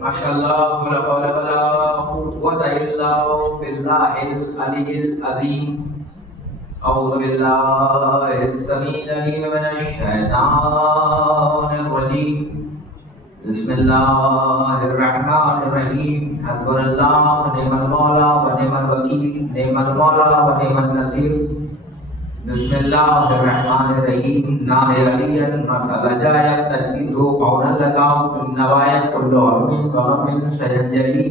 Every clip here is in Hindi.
माशाअल्लाह वला हौला वला कुव्वता इल्ला बिल्लाहिल अलील अज़ीम। अऊज़ु बिल्लाहिस समीइल अलीम मिनश शैतानिर रजीम। बिस्मिल्लाहिर रहमानिर रहीम। हस्बुनल्लाहु व निअमल मौला व निअमल वकील। निअमल मौला व निअमन नसीर। बिस्मिल्लाहिर्रहमानिर्रहीम। नाले अलियन मफलजायत तजदीदु कौनल लगाव सुन्नवायत कुल्लु अमिन व अमिन सयजली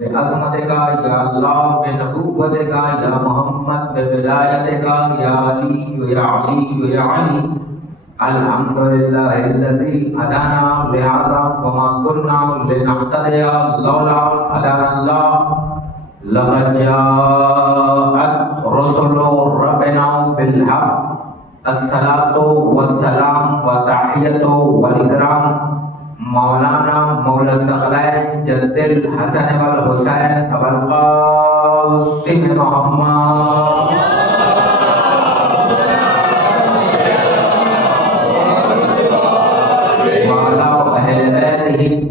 बेअज़मतिका या अल्लाह बेनबुव्वतिका या मोहम्मद बेविलायतिका या अली या अली या अली। अल्हम्दुलिल्लाहिल्लज़ी हदाना लिहाज़ा व मा कुन्ना लिनहतदिया लौला अन हदानल्लाह। लक़द जाअत रुसुलु रब्बिना बिल हक़। अस्सलातु वस्सलाम व तहियतु वल इकराम मौलाना मौला सग़लैन जद्दिल हसन वल हुसैन अबुल क़ासिम मोहम्मद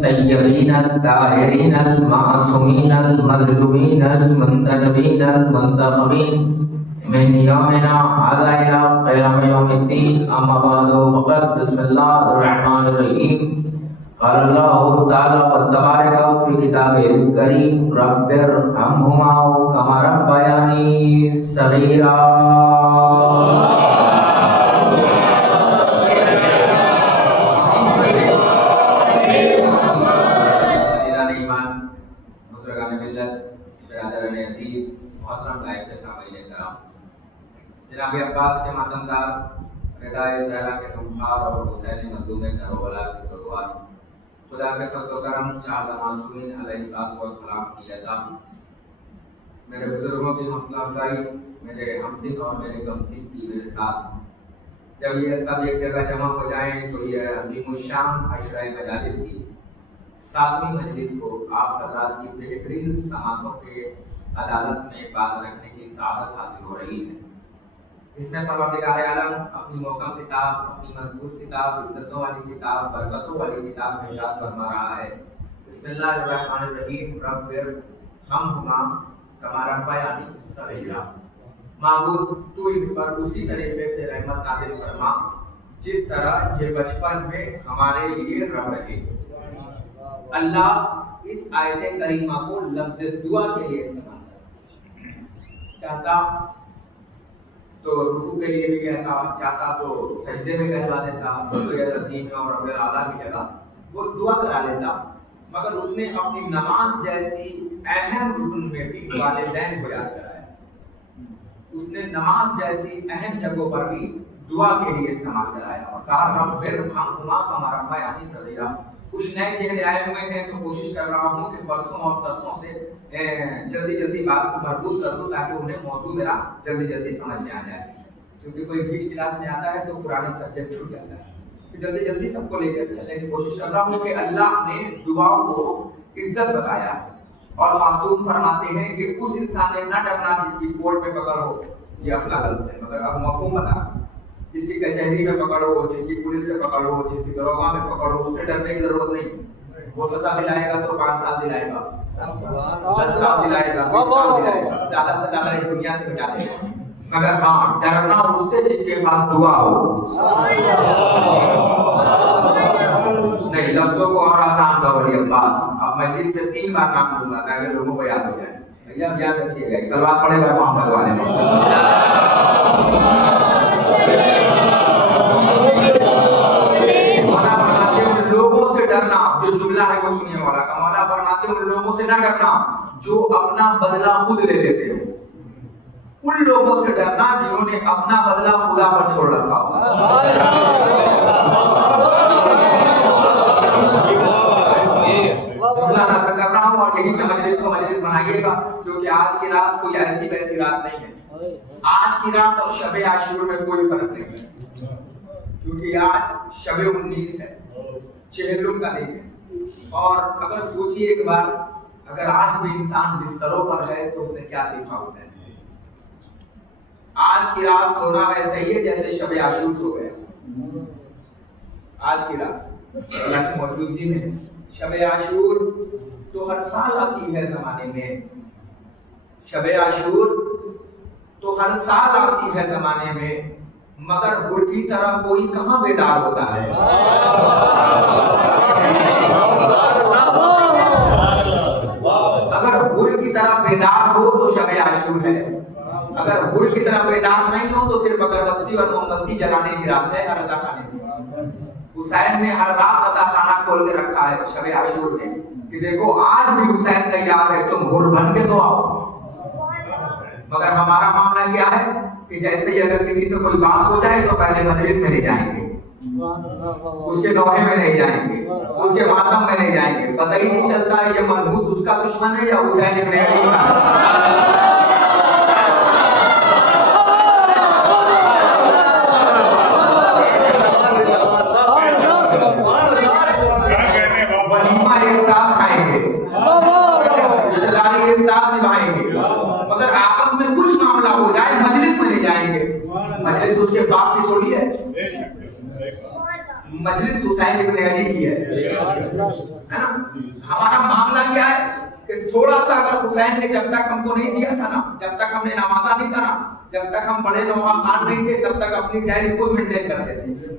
तय्यबीन ताहिरीन मासूमीन मज़लूमीन मुंतजबीन मुंतखबीन मिन यौमिना हाज़ा इला क़याम यौमिद्दीन। अम्मा बअदु फ़क़द बिस्मिल्लाहिर रहमानिर रहीम। क़ाल अल्लाहु तआला व तबारक फ़ी किताबिहिल करीम रब्बिरहम्हुमा कमा रब्बयानी सग़ीरा। जनाब अब्बास के मातमदार रिदाए ज़हरा के नुमार और हुसैन मज़लूम करबला के सगवार खुदा के फज़ल व करम चार मासूमीन अलैहिस्सलाम व सलाम की अता। मेरे बुजुर्गों की हौसला अफजाई, मेरे हमसिन और मेरे गमसिन की मेरे साथ जब ये सब एक जगह जमा हो जाएं तो ये अज़ीमुश्शान अशरा मजालिस की 7वीं मजलिस को आप हज़रात की बेहतरीन समातों के अदालत में बात रखने की सआदत हासिल हो रही है। इसमें परवरदिगार आलम अपनी मोहकम किताब, अपनी मजबूत किताब, इज्जतों वाली किताब, बरकतों वाली किताब में इरशाद फरमा रहा है बिस्मिल्लाहिर्रहमानिर्रहीम रब्बिरहम्हुमा कमा रब्बयानी सग़ीरा। माबूद तू इन पर उसी तरीके से रहमत नाज़िल फरमा जिस तरह ये बचपन में हमारे लिए रह रहे। अल्लाह इस आयत करीमा को लफ्ज़ दुआ के लिए इस्तेमाल चाहता तो रुकू के लिए भी कहता, चाहता तो सजदे में कहला देता, रसीम और रब्बिल आला की जगह वो दुआ करा लेता, मगर उसने अपनी नमाज जैसी अहम रुकन में भी वालिदैन को याद कराया। उसने नमाज जैसी अहम जगहों पर भी दुआ के लिए इस्तेमाल कराया और कहा रब्बिरहम्हुमा कमा रब्बयानी सग़ीरा। कुछ नए चेहरे आए हुए हैं तो कोशिश कर रहा हूँ कि परसों और तरसों से जल्दी जल्दी बात को मरबूत कर दूं ताकि उन्हें मौजूद मेरा जल्दी जल्दी समझ में आ जाए। क्योंकि कोई बीच क्लास में आता है तो पुराने सब्जेक्ट छूट जाता है, तो जल्दी जल्दी सबको लेकर चलने की कोशिश कर रहा हूँ कि अल्लाह ने दुआओं को इज्जत बताया और मासूम फरमाते हैं कि उस इंसान ने न डरना जिसकी कोर्ट में पकड़ हो, ये अपना गलत है, मगर अब मफहूम बता, जिसकी कचहरी में पकड़ हो, जिसकी पुलिस से पकड़ हो, जिसकी दरोगा में पकड़ हो, उससे डरने की जरूरत नहीं। वो सजा दिलाएगा तो 5 साल दिलाएगा, 10 साल दिलाएगा, 20 साल दिलाएगा, ज्यादा से ज्यादा इस दुनिया से बचा देगा, मगर हाँ डरना उससे जिसके पास दुआ हो। नहीं, लफ्जों को और आसान करो ये बात। अब मैं जिस पे 3 बार नाम लूंगा ताकि लोगों को याद हो जाए। भैया याद रखिएगा, सलवात पढ़ेगा मोहम्मद वाले में। मौला फरमाते उन लोगों से डरना, जो जुमला है वो सुनिए मौला का। मौला फरमाते उन लोगों से ना डरना जो अपना बदला खुद ले लेते हो, उन लोगों से डरना जिन्होंने अपना बदला खुदा पर छोड़ रखा हो। जुमला नज़र कर रहा हूँ और यही से मजलिस को मजलिस बनाइएगा, क्योंकि आज की रात कोई ऐसी वैसी रात नहीं है। आज की रात और शबे आशूर में कोई फर्क नहीं है। क्योंकि आज शबे 19 है, चेहल्लुम का दिन है। और अगर सोचिए एक बार, अगर आज भी इंसान बिस्तरों पर है तो उसने क्या सीखा हुसैन से? आज की रात सोना ऐसा ही है जैसे शबे आशूर सो गया। आज की रात अल्लाह की मौजूदगी में शबे आशूर तो हर साल आती है जमाने में, शबे आशूर तो हर साल आती है जमाने में, मगर गुर की तरह कोई कहां बेदार होता है। अगर गुर की तरह बेदार हो तो शबे आशूर है, अगर गुर की तरह बेदार नहीं हो तो सिर्फ अगरबत्ती और मोमबत्ती जलाने की रात है, हर अदा खाने की। हुसैन ने हर रात अदा खाना खोल के रखा है शबे आशूर में कि देखो आज भी हुसैन तैयार है, तुम हुर बन के तो आओ। मगर हमारा मामला क्या है कि जैसे ही अगर किसी से कोई बात हो जाए तो पहले मजलिस में नहीं जाएंगे, उसके नौहे में नहीं जाएंगे, उसके मातम में नहीं जाएंगे। पता ही नहीं चलता है ये मनहूस उसका दुश्मन है या हुसैन इब्न अली का। वलीमा एक साथ खाएंगे, रिश्तेदारी एक साथ निभाएंगे, मगर आपस में कुछ मामला हो जाए मजलिस में नहीं जाएंगे। मजलिस उसके बाप की थोड़ी है, मजलिस हुसैन इब्न अली की है ना। हमारा मामला क्या है कि थोड़ा सा अगर हुसैन ने जब तक हमको नहीं दिया था ना, जब तक हमने नमाजा नहीं था ना, जब तक हम बड़े नवाब खान नहीं थे, तब तक अपनी डायरी खुद मेंटेन करते थे।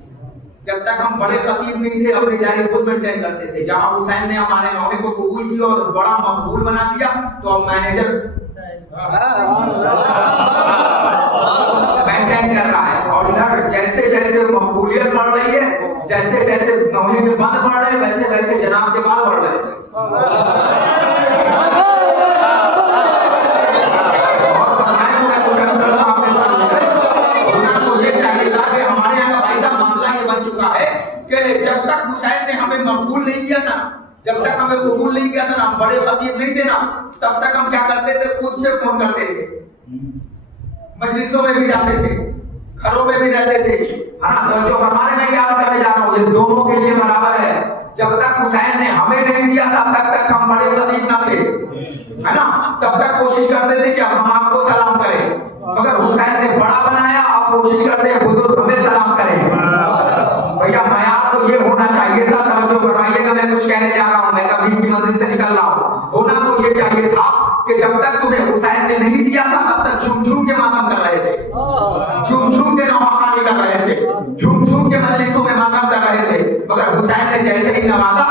जब तक हम बड़े खतीब नहीं थे अपनी डायरी खुद मेंटेन करते थे। जहां हुसैन ने हमारे नौहे को कबूल किया और बड़ा मकबूल बना दिया तो अब मैनेजर मेंटेन कर रहा है। और इधर जैसे जैसे मकबूलियत बढ़ रही है, जैसे जैसे नौहे के बंद बढ़ रहे हैं, वैसे वैसे जनाब के बाल बढ़ रहे हैं। जब तक हुसैन ने हमें मकबूल नहीं किया था, जब तक हमें कबूल नहीं किया था ना, हम बड़े खतीब नहीं थे ना, तब तक हम क्या करते थे, खुद से फोन करते थे, मजलिसों में भी जाते थे, घरों में भी रहते थे, है ना। तो जो हमारे में क्या करने जा रहा हूँ, ये दोनों के लिए बराबर है। जब तक हुसैन ने हमें नहीं दिया था तब तक हम बड़े खतीब ना थे, है ना। तब तक कोशिश करते थे कि हम आपको सलाम करें, मगर हुसैन ने बड़ा बनाया, अब कोशिश करते हैं बुजुर्ग हमें सलाम करें। भैया मयार तो ये होना चाहिए था, तवज्जो फरमाइएगा, मैं कुछ कहने जा रहा हूँ, मैं कभी की मंजिल से निकल रहा हूँ। होना तो ये चाहिए था कि जब तक तुम्हें हुसैन ने नहीं दिया था तब तक झूम झूम के मातम कर रहे थे, झूम झूम के नवाखानी कर रहे थे, झूम झूम के मजलिसों में मातम कर रहे थे। मगर हुसैन ने जैसे ही नवाजा,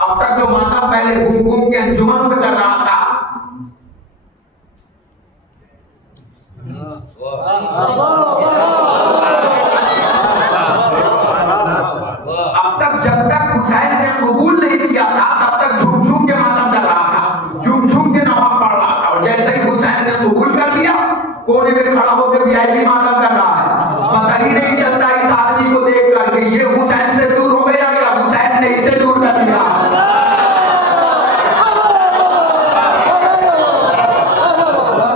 अब तक जो मातम पहले घूम घूम के अंजुमन में कर रहा था, अब तक जब तक हुसैन ने कबूल नहीं किया था तब तक झूम झूम के मातम कर रहा था, झूम झूम के नवाब पढ़ रहा था। और जैसे ही हुसैन ने कबूल कर लिया, कोने में खड़ा होकर वीआईपी मातम कर रहा है। पता ही नहीं चलता इस आदमी को देख करके ये हुसैन से दूर हो गया या हुसैन ने इसे दूर कर दिया।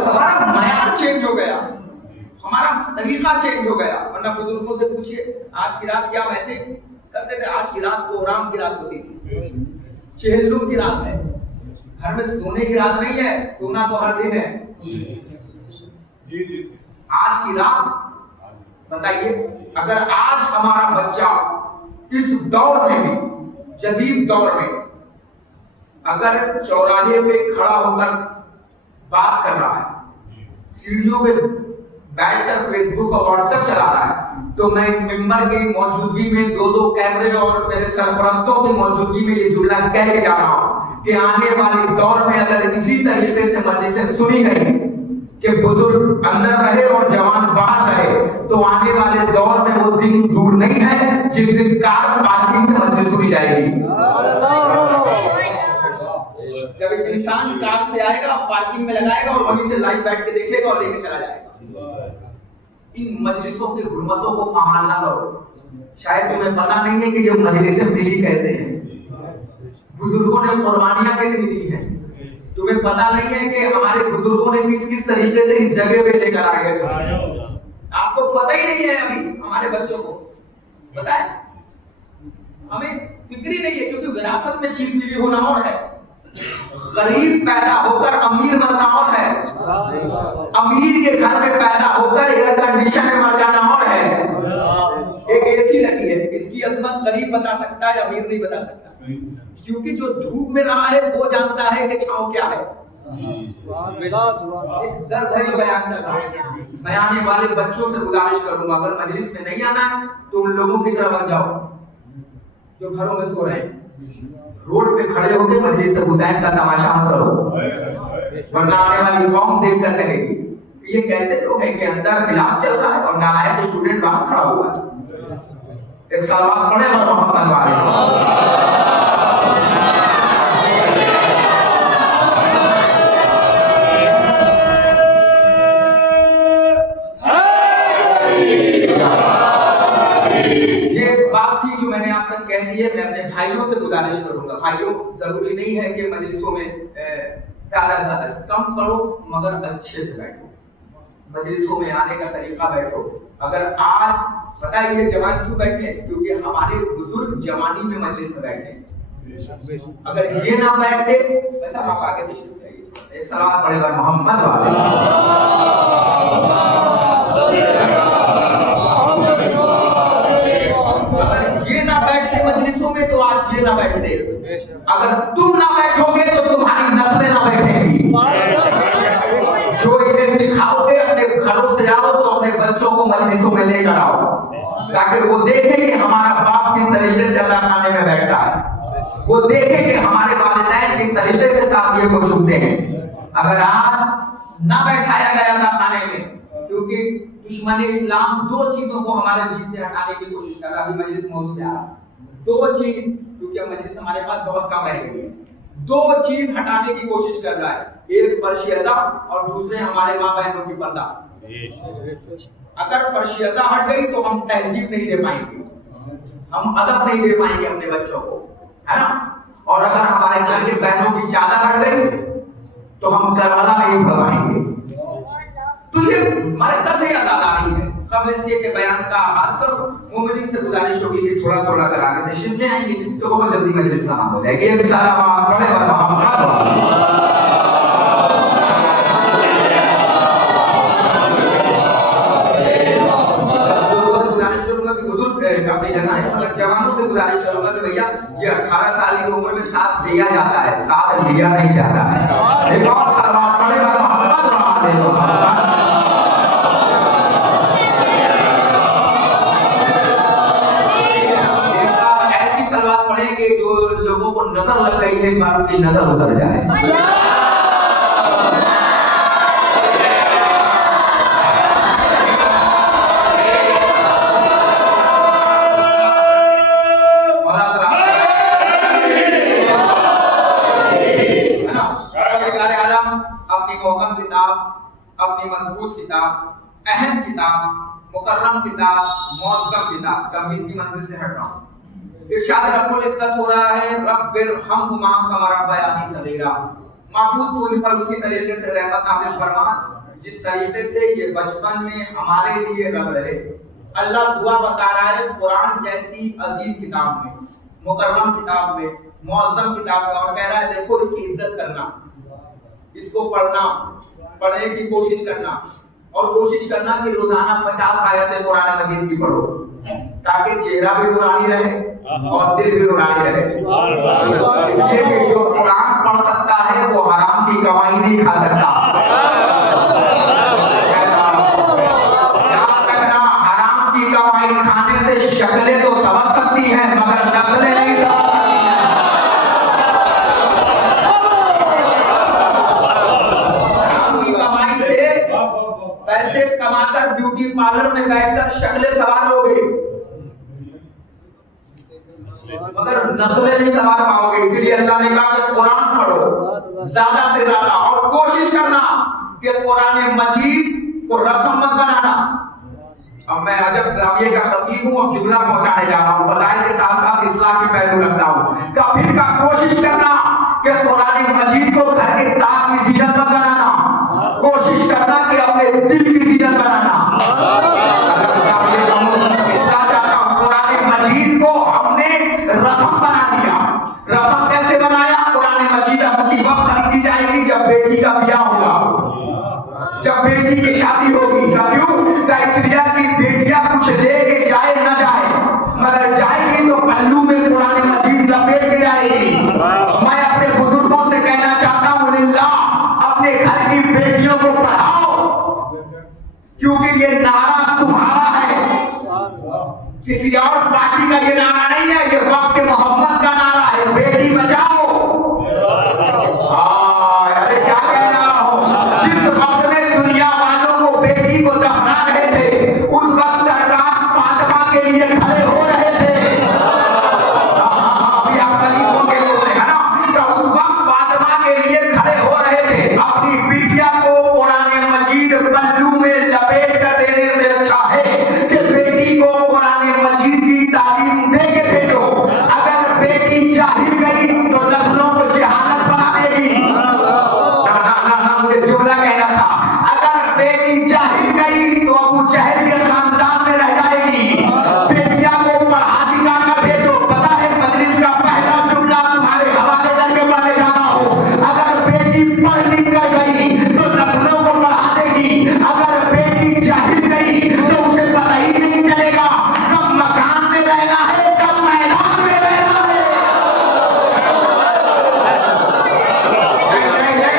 हमारा मयार चेंज हो गया, हमारा तरीका चेंज हो गया। वरना बुजुर्गों से पूछिए आज की रात क्या हम ऐसे करते थे? आज की रात को आराम की रात होती थी, चेहल्लुम की रात है, घर में सोने की रात नहीं है, सोना तो हर दिन है। आज की रात बताइए, अगर आज हमारा बच्चा इस दौर में भी, जदीद दौर में, अगर चौराहे पे खड़ा होकर बात कर रहा है, सीढ़ियों पे बैठकर फेसबुक और व्हाट्सएप चला रहा है, तो मैं इस मिंबर की मौजूदगी में, दो कैमरे और मेरे सरपरस्तों की मौजूदगी में ये जुमला कह के जा रहा हूं कि आने वाले दौर में अगर इसी तरीके से मजलिसें सुनी गई कि बुजुर्ग अंदर रहे और जवान बाहर रहे, तो आने वाले दौर में वो दिन दूर नहीं है जिस दिन कार पार्किंग से मजलिस सुनी जाएगी। जब एक इंसान कार से आएगा, पार्किंग में लगाएगा और वहीं से लाइव बैठ के देखेगा और लेके चला जाएगा। इन मजलिसों की हुर्मतों को पामाल ना करो। शायद तुम्हें पता नहीं है कि ये मजलिसें मिली कैसे हैं, बुजुर्गों ने कुर्बानियां कैसे दी हैं। तुम्हें पता नहीं है कि हमारे बुजुर्गों ने किस किस तरीके से इस जगह पे लेकर आए हैं। आप आपको पता ही नहीं है अभी हमारे बच्चों को, पता है? हमें फिक्र ही नहीं है, क्योंकि विरासत में चीज मिली होना और है, गरीब पैदा होकर अमीर बनना और है, अमीर के घर में पैदा होकर एयर कंडीशन में मर जाना और है। एक एसी लगी है, इसकी अजमत गरीब बता सकता है, अमीर नहीं बता सकता, क्योंकि जो धूप में रहा है वो जानता है कि छांव क्या है। दर्द है जो बयान कर रहा हूं। मैं आने वाले बच्चों से गुजारिश करूंगा, अगर मजलिस में नहीं आना है तो उन लोगों की तरह बन जाओ जो घरों में सो रहे हैं। रोड पे खड़े होकर मजलिस हुसैन का तमाशा मत करो, वरना आने वाली कौम देख कर कहेगी ये कैसे लोग हैं कि अंदर क्लास चल रहा है और नालायक स्टूडेंट बाहर खड़ा हुआ है। एक सलावत पढ़े और मोहम्मद वाले। मैंने आप तक कह दी है। मैं अपने भाइयों से गुजारिश करूंगा, भाइयों जरूरी नहीं है कि मजलिसों में ज्यादा से ज्यादा कम पढ़ो, मगर अच्छे से बैठो, मजलिसों में आने का तरीका बैठो। अगर आज पता है ये जवान क्यों बैठे हैं, क्योंकि हमारे बुजुर्ग जवानी में मजलिस में बैठे हैं। अगर ये ना बैठते वैसा आप आगे तशरीफ लाइए। एक सलावत पढ़े पर मोहम्मद वाले। तो आज ये ना बैठते, अगर तुम ना बैठोगे तो तुम्हारी नस्लें ना बैठेंगी। जो इन्हें सिखाओगे अपने घरों से आओ, तो अपने बच्चों को मजलिसों में लेकर आओ, ताकि वो देखें कि हमारा बाप किस तरीके से अल्लाह खाने में बैठता है, वो देखें कि हमारे वालिदैन किस तरीके से ताज़िए को छूते हैं। अगर आज ना बैठाया गया था खाने में, क्योंकि दुश्मन इस्लाम दो चीजों को हमारे बीच से हटाने की कोशिश कर रहा है। अभी मजलिस मौजूद है, दो चीज, क्योंकि मजलिस हमारे पास बहुत कम रह गई है, दो चीज हटाने की कोशिश कर रहा है। एक फर्शियदा और दूसरे हमारे माँ बहनों की पर्दा। अगर फर्शियदा हट गई तो हम तहजीब नहीं दे पाएंगे, हम अदब नहीं दे पाएंगे अपने बच्चों को, है ना? और अगर हमारे घर के बहनों की चादर हट गई तो हम करबला नहीं पढ़ पाएंगे। तो ये मरकज से आजादारी है। कबल इसके के बयान का आगाज करो। मोमिनीन से गुजारिश होगी कि थोड़ा थोड़ा अगर आगे तशरीफ ले आएंगे तो बहुत जल्दी मजलिस खत्म हो जाएगी। एक सारा बात पढ़े और गुजारिश करूंगा कि बुजुर्ग अपनी जगह है, मगर जवानों से गुजारिश करूंगा कि भैया ये 18 साल की उम्र में साथ लिया जाता है, साथ लिया नहीं जाता है। एक और सारा बात पढ़े और नजर लग गई है, बाप की नजर उतर जाए। अपनी मोहकम किताब, अपनी मजबूत किताब, अहम किताब, मुकर्रम किताब, मुअज़्ज़म किताब, तमहीद की मंजिल से हट रहा हूं। इरशाद रब्बुल इज्जत हो रहा है, रब्बिरहम्हुमा कमा रब्बयानी सगीरा। माबूद तू इन पर उसी तरीके से रहमत नाज़िल फरमा जिस तरीके से ये बचपन में हमारे लिए रब रहे। अल्लाह दुआ बता रहा है कुरान जैसी अजीज किताब में, मुकर्रम किताब में, मुअज़्ज़म किताब में, और कह रहा है देखो इसकी इज्जत करना, इसको पढ़ना, पढ़ने की कोशिश करना, और कोशिश करना कि रोजाना 50 आयतें कुरान मजीद की पढ़ो, ताकि चेहरा भी नूरानी रहे और दिल भी नूरानी रहे। इसलिए कि जो कुरान पढ़ सकता है वो हराम की कमाई नहीं खा सकता। याद रखना, हराम की कमाई खाने से शक्लें तो समझ सकती हैं मगर नस्लें नहीं समझ सकती हैं। हराम की कमाई से पैसे कमाकर ब्यूटी पार्लर में बैठकर शक्लें सवार हो गई मगर नस्लें नहीं संभाल पाओगे। इसलिए अल्लाह ने कहा कि कुरान पढ़ो ज्यादा से ज्यादा, और कोशिश करना कि कुरान मजीद को रस्म मत बनाना। अब मैं अजब जाविये का खतीब हूँ, अब जुमला पहुंचाने जा रहा हूँ, फज़ाइल के साथ साथ इस्लाम की पहलू रखता हूँ। फिर का कोशिश करना कि कुरान मजीद को घर के ताज की जीनत मत बनाना, कोशिश करना कि अपने दिल की जीनत बनाना। किसी और पार्टी का ये नारा नहीं है, ये वक्त मोहम्मद का नारा है, बेटी बचाओ। अरे क्या कह रहा हूं, जिस वक्त में दुनिया वालों को बेटी को दफना रहे थे, उस वक्त सरकार फातिमा के लिए खड़े हो रहे थे। अभी आप गरीबों के लोग है ना, तो उस वक्त फातिमा के लिए खड़े हो रहे थे। अपनी बिटिया को कुरान मजीद पल्लू में लपेट कर देने से अच्छा है कि बेटी को कुरान मजीद की तालीम दे के भेजो। अगर बेटी जाहिर गई तो नस्लों को जहालत बना देगी। ना मुझे जुमला कहना था, अगर बेटी जाहिर गई तो अबू जहल के खानदान में रह जाएगी। बेटिया को पढ़ा लिखा कर भेजो। पता है मजलिस का पहला जुमला तुम्हारे हवाले करके पढ़ने जाना हो, अगर बेटी पढ़ लिख कर गई तो नस्लों को पढ़ा देगी। अगर बेटी जाहिर गई तो उसे पता ही नहीं चलेगा कब मकान में रहना है, कब मैदान में रहना है।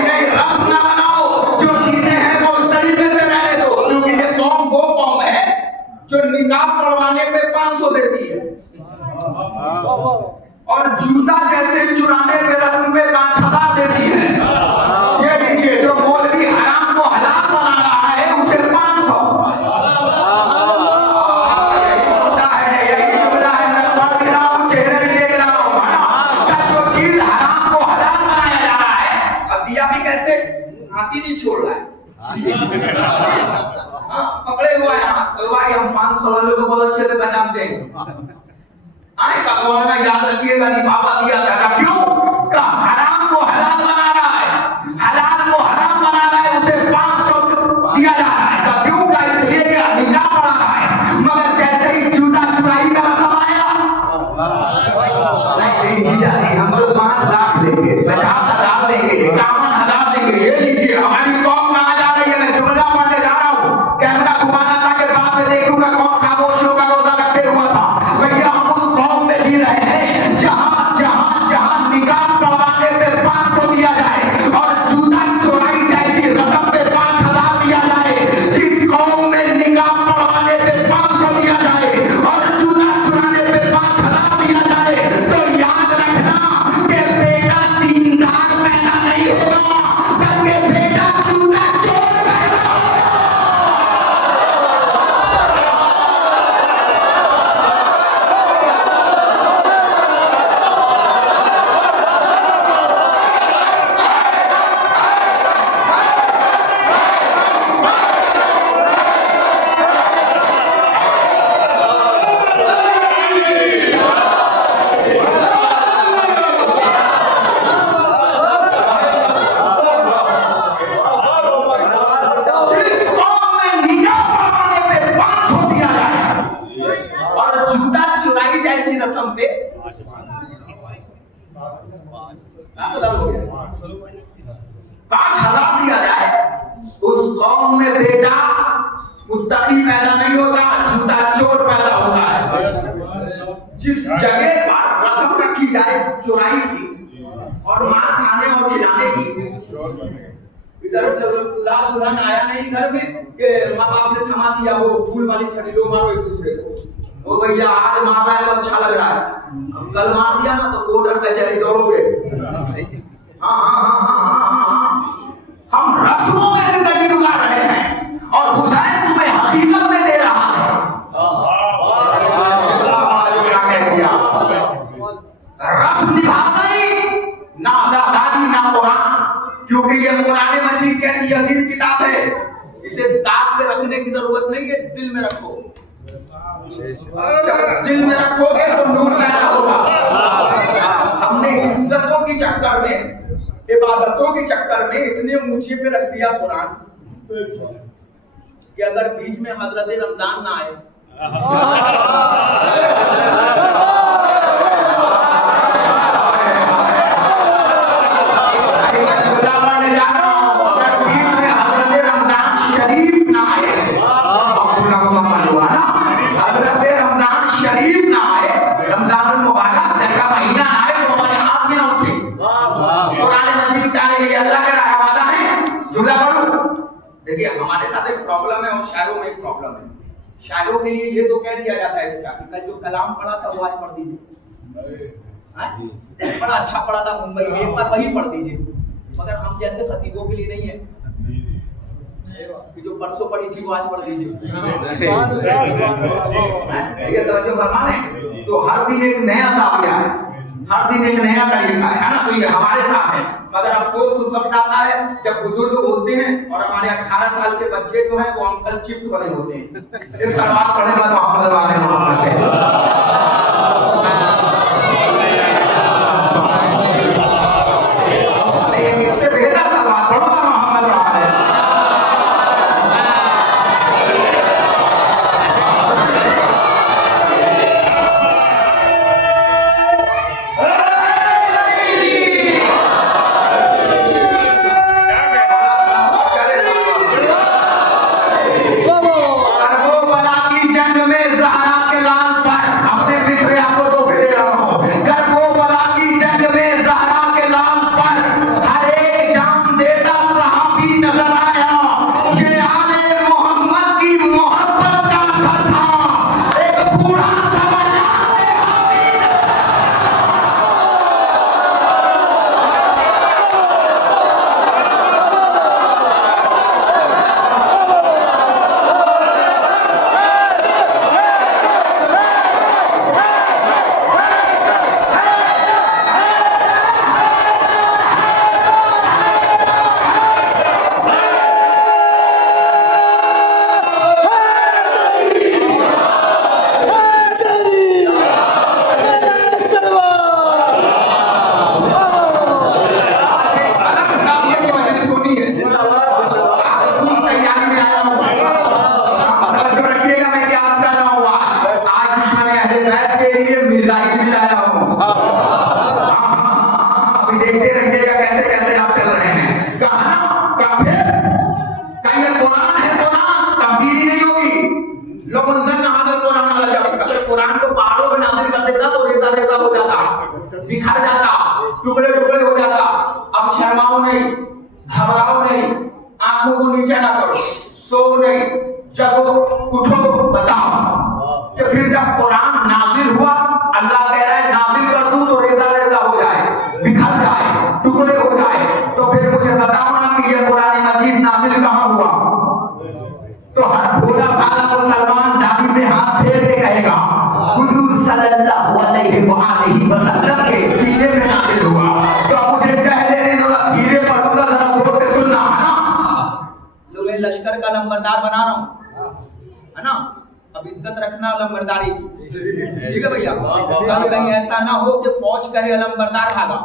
नहीं, रस्म ना बनाओ। जो चीजें हैं वो उस तरीके से रहने दो, क्योंकि ये कौम वो कौम है जो निकाह पढ़वाने पे 500 देती है और जूता जैसे चुराने पे रस्म पे 5,000 देती है। ये लीजिए, जो मौलवी हराम को हलाल बना रहा है उसे 500। यही जुमला है, मैं पढ़ भी रहा हूँ, चेहरे भी देख रहा हूँ, है ना। जो चीज हराम को हलाल बनाया जा रहा है, अब दिया भी कैसे हाथी नहीं छोड़ रहा है। पकड़े हुए हैं हाथ, तो भाई हम 500 वालों को बहुत अच्छे से पहचानते हैं। आए का मौलाना याद रखिएगा, नहीं बाबा दिया था। क्यों का हराम को हलाल बना रहा है, हलाल को हराम बना रहा है, उसे 500 दिया जा रहा है। का क्यों का इसलिए कि निकाह पढ़ा रहा है। मगर जैसे ही जूता चुराई का रस्म आया, नहीं जा रही, हम लोग 5 लाख लेंगे, 50,000 लेंगे, 51,000 लेंगे। ये लीजिए, हमारी कौम कहाँ जा रही है। मैं जुमला पढ़ने जा रहा हूँ, कैमरा घुमाना था कि बाद में देखूंगा कौन खामोशियों का रोजा रखे हुआ था। भैया हम उस कौम में जी रहे हैं जहां जहां जहां निकाह पढ़वाने पे 500 दिया जाए और जूता चुराई जाएगी रकम पे 5,000 दिया जाए। जिस कौम में निकाह पढ़वाने पे 500 दिया जाए और जूता चुराने पे 5,000 दिया जाए, तो याद रखना कि बेटा दीनदार पैदा नहीं होगा, बल्कि बेटा जूता चोर पैदा होगा। जिस कौम में निकाह पढ़वाने पे 500 दिया जाए और जूता चुराई जैसी रस्म पे 5,000 दिया जाए, उस कौम में बेटा मुत्तकी पैदा नहीं होता, जूता चोर पैदा होता है। जिस जगह पर रस्म रखी जाए चुराई की और मार खाने और खिलाने की, इधर दूल्हा दुल्हन आया नहीं घर में कि माँ बाप ने थमा दिया वो फूल वाली छड़ी, लो मारो एक दूसरे को। ओ भैया आज मार रहा है तो अच्छा लग रहा है, कल मार दिया ना तो कोर्ट और कचहरी दौड़ोगे। हम रस्मों में जिंदगी गुजार रहे हैं और हुसैन तुम्हें हकीकत में दे रहा है। रस्म निभा गई, ना आजादी ना कुरान, क्योंकि ये कुरान मजीद कैसी अजीज किताब है, इसे दाग में रखने की जरूरत नहीं है, दिल में रखो। जब दिल में रखोगे तो नूर पैदा होगा। हमने इज्जतों के चक्कर में, इबादतों के चक्कर में इतने ऊंचे पे रख दिया कुरान कि अगर बीच में हजरत रमजान ना आए देखिए हमारे साथ एक प्रॉब्लम है और शायरों में एक प्रॉब्लम है। शायरों के लिए ये तो कह दिया जाता है चाचा कि कल जो कलाम पढ़ा था वो आज पढ़ दीजिए। बड़ा अच्छा पढ़ा था मुंबई में, एक बार वही पढ़ दीजिए। मगर हम जैसे खतीबों के लिए नहीं है कि जो परसों पढ़ी थी वो आज पढ़ दीजिए। ये तो जो फरमाने तो हर दिन एक नया दाविया है, हर दिन एक नया तरीका है ना। तो ये हमारे साथ है, मगर अफसोस उस वक्त आता है जब बुजुर्ग बोलते हैं और हमारे 18 साल के बच्चे जो हैं वो अंकल चिप्स बने होते हैं। एक सलवार पढ़ने बाद मोहम्मद वाले इससे बेहतर सलवार पढ़ो ना मोहम्मद वाले। बिखर जाता, टुकड़े टुकड़े हो जाता। अब शर्माओ नहीं, घबराओ नहीं, आंखों को नीचे ना करो, सो नहीं, जगो, उठो, बताओ कि फिर जब कुरान नाजिल हुआ, अल्लाह कह रहा है नाजिल कर दूं तो रेजा रेजा हो जाए, बिखर जाए, टुकड़े हो जाए, तो फिर मुझे बताओ ना कि ये कुरान मजीद नाजिल कहाँ हुआ। तो हर भोला भाला मुसलमान दाढ़ी पे हाथ फेर के कहेगा हुजूर सल्लल्लाहु अलैहि वसल्लम के सीने में नाजिल हुआ। तो मुझे कह लेने दो, धीरे पढ़ूंगा, जरा गौर से सुनना है ना। लो मैं लश्कर का लंबरदार बना रहा हूँ, है ना। अब इज्जत रखना लंबरदारी की, ठीक है भैया। अब कहीं ऐसा ना हो कि फौज कहे लंबरदार भागा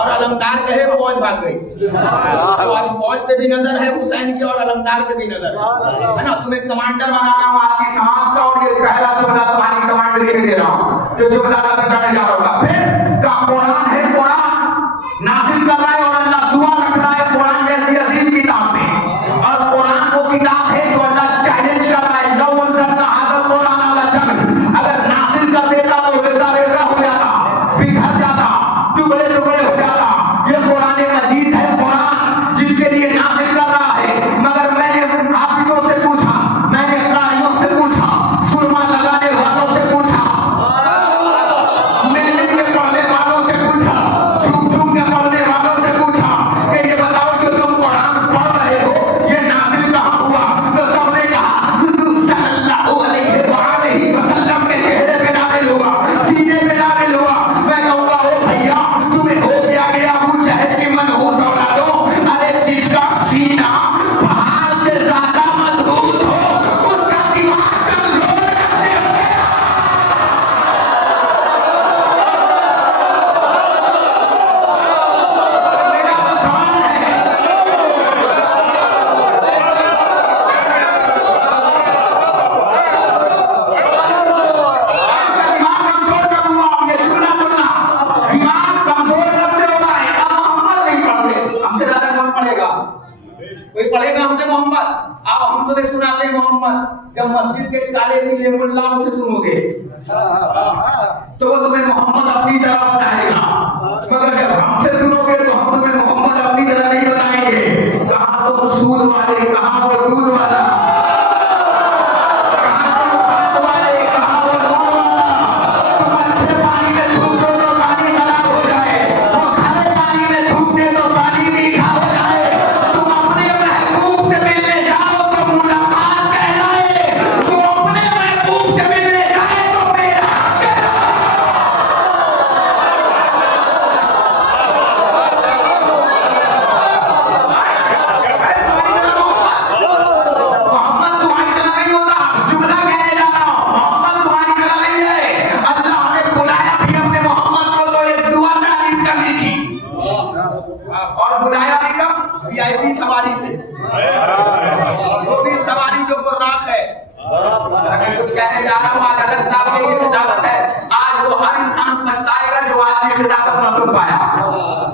और अलमदार कहे फौज भाग गई। तो आज फौज पे भी नजर है हुसैन की और अलमदार पे भी नजर है ना। तुम्हें कमांडर बना रहा हूँ आज की समाज का, और ये पहला जुमला तुम्हारी कमांडरी में दे रहा हूँ, जो जुमला का बताने जा रहा हूँ। फिर का कुरान है, कुरान नाजिल कर रहा है और अल्लाह दुआ रख रहा है कुरान जैसी अजीम किताब में। और कुरान वो किताब है जो अल्लाह चैलेंज कर रहा है, लौ अंज़लना हाज़ल कुरान अला जबल, अगर नाजिल कर देता तो रेजा रेजा हो जाता, बिखर जाता, टुकड़े टुकड़े हो जाता। ये कुरान मजीद है, कुरान जिसके लिए नाजिल कर रहा है। मगर मैंने हाफिजों से पूछा, मैंने कारियों से पूछा, सुरमा लगाने वालों से पूछा, मिल मिल के पढ़ने वालों से पूछा, झूम झूम के पढ़ने वालों से पूछा कि ये बताओ जो तुम कुरान पढ़ रहे हो ये नाजिल कहाँ हुआ। तो सबने कहा हुजूर सल्लल्लाहु अलैहि वसल्लम के चेहरे पे नाजिल हुआ, सीने पे नाजिल हुआ। मैं कहूँगा ओ भैया तुम्हें हो गया अबू जहल की मनहूस औलादों, अरे जिसका सीना भार से ज्यादा मजबूत हो उसका दिमाग कमजोर कैसे हो गया। मेरा तो सवाल है, दिमाग कमजोर कब हुआ? ये सुनना सुनना, दिमाग कमजोर कब से होता है? अब मोहम्मद नहीं पढ़ते, हमसे ज्यादा कौन पढ़ेगा? कोई पढ़ेगा हमसे मोहम्मद? आओ हम तुम्हें सुनाते हैं मोहम्मद। जब मस्जिद के काले पीले मुल्लाओं से सुनोगे तो वो तुम्हें मोहम्मद अपनी तरह बताएगा, मगर जब हमसे सुनोगे तो हम तुम्हें मोहम्मद अपनी तरह नहीं बताएंगे। कहा तो सूद वाले, कहाँ वो दूध वाला, कहाँ तुम खाद वाले, कहाँ वो नून वाला। तुम अच्छे पानी में थूक दो तो पानी खराब हो जाए, वो खारे पानी में थूक दे तो पानी मीठा हो जाए। तुम अपने महबूब से मिलने जाओ तो मुलाकात कहलाए, तुम अपने महबूब से मिलने जाए तो मेरा मोहम्मद तुम्हारी तरह नहीं होता। जुमला कहने जा रहा हूं, मोहम्मद तुम्हारी तरह नहीं है। अल्लाह ने बुलाया भी अपने मोहम्मद को तो एक दुआ तारीफ करनी थी, और बुलाया भी कब? वीआईपी सवारी से, वो भी सवारी जो बुर्राक है। अगर कुछ कहने जा रहा हूं, आज अलग साहब की ये खिताबत है। आज वो हर इंसान पछताएगा जो आज की खिताबत न सुन पाया।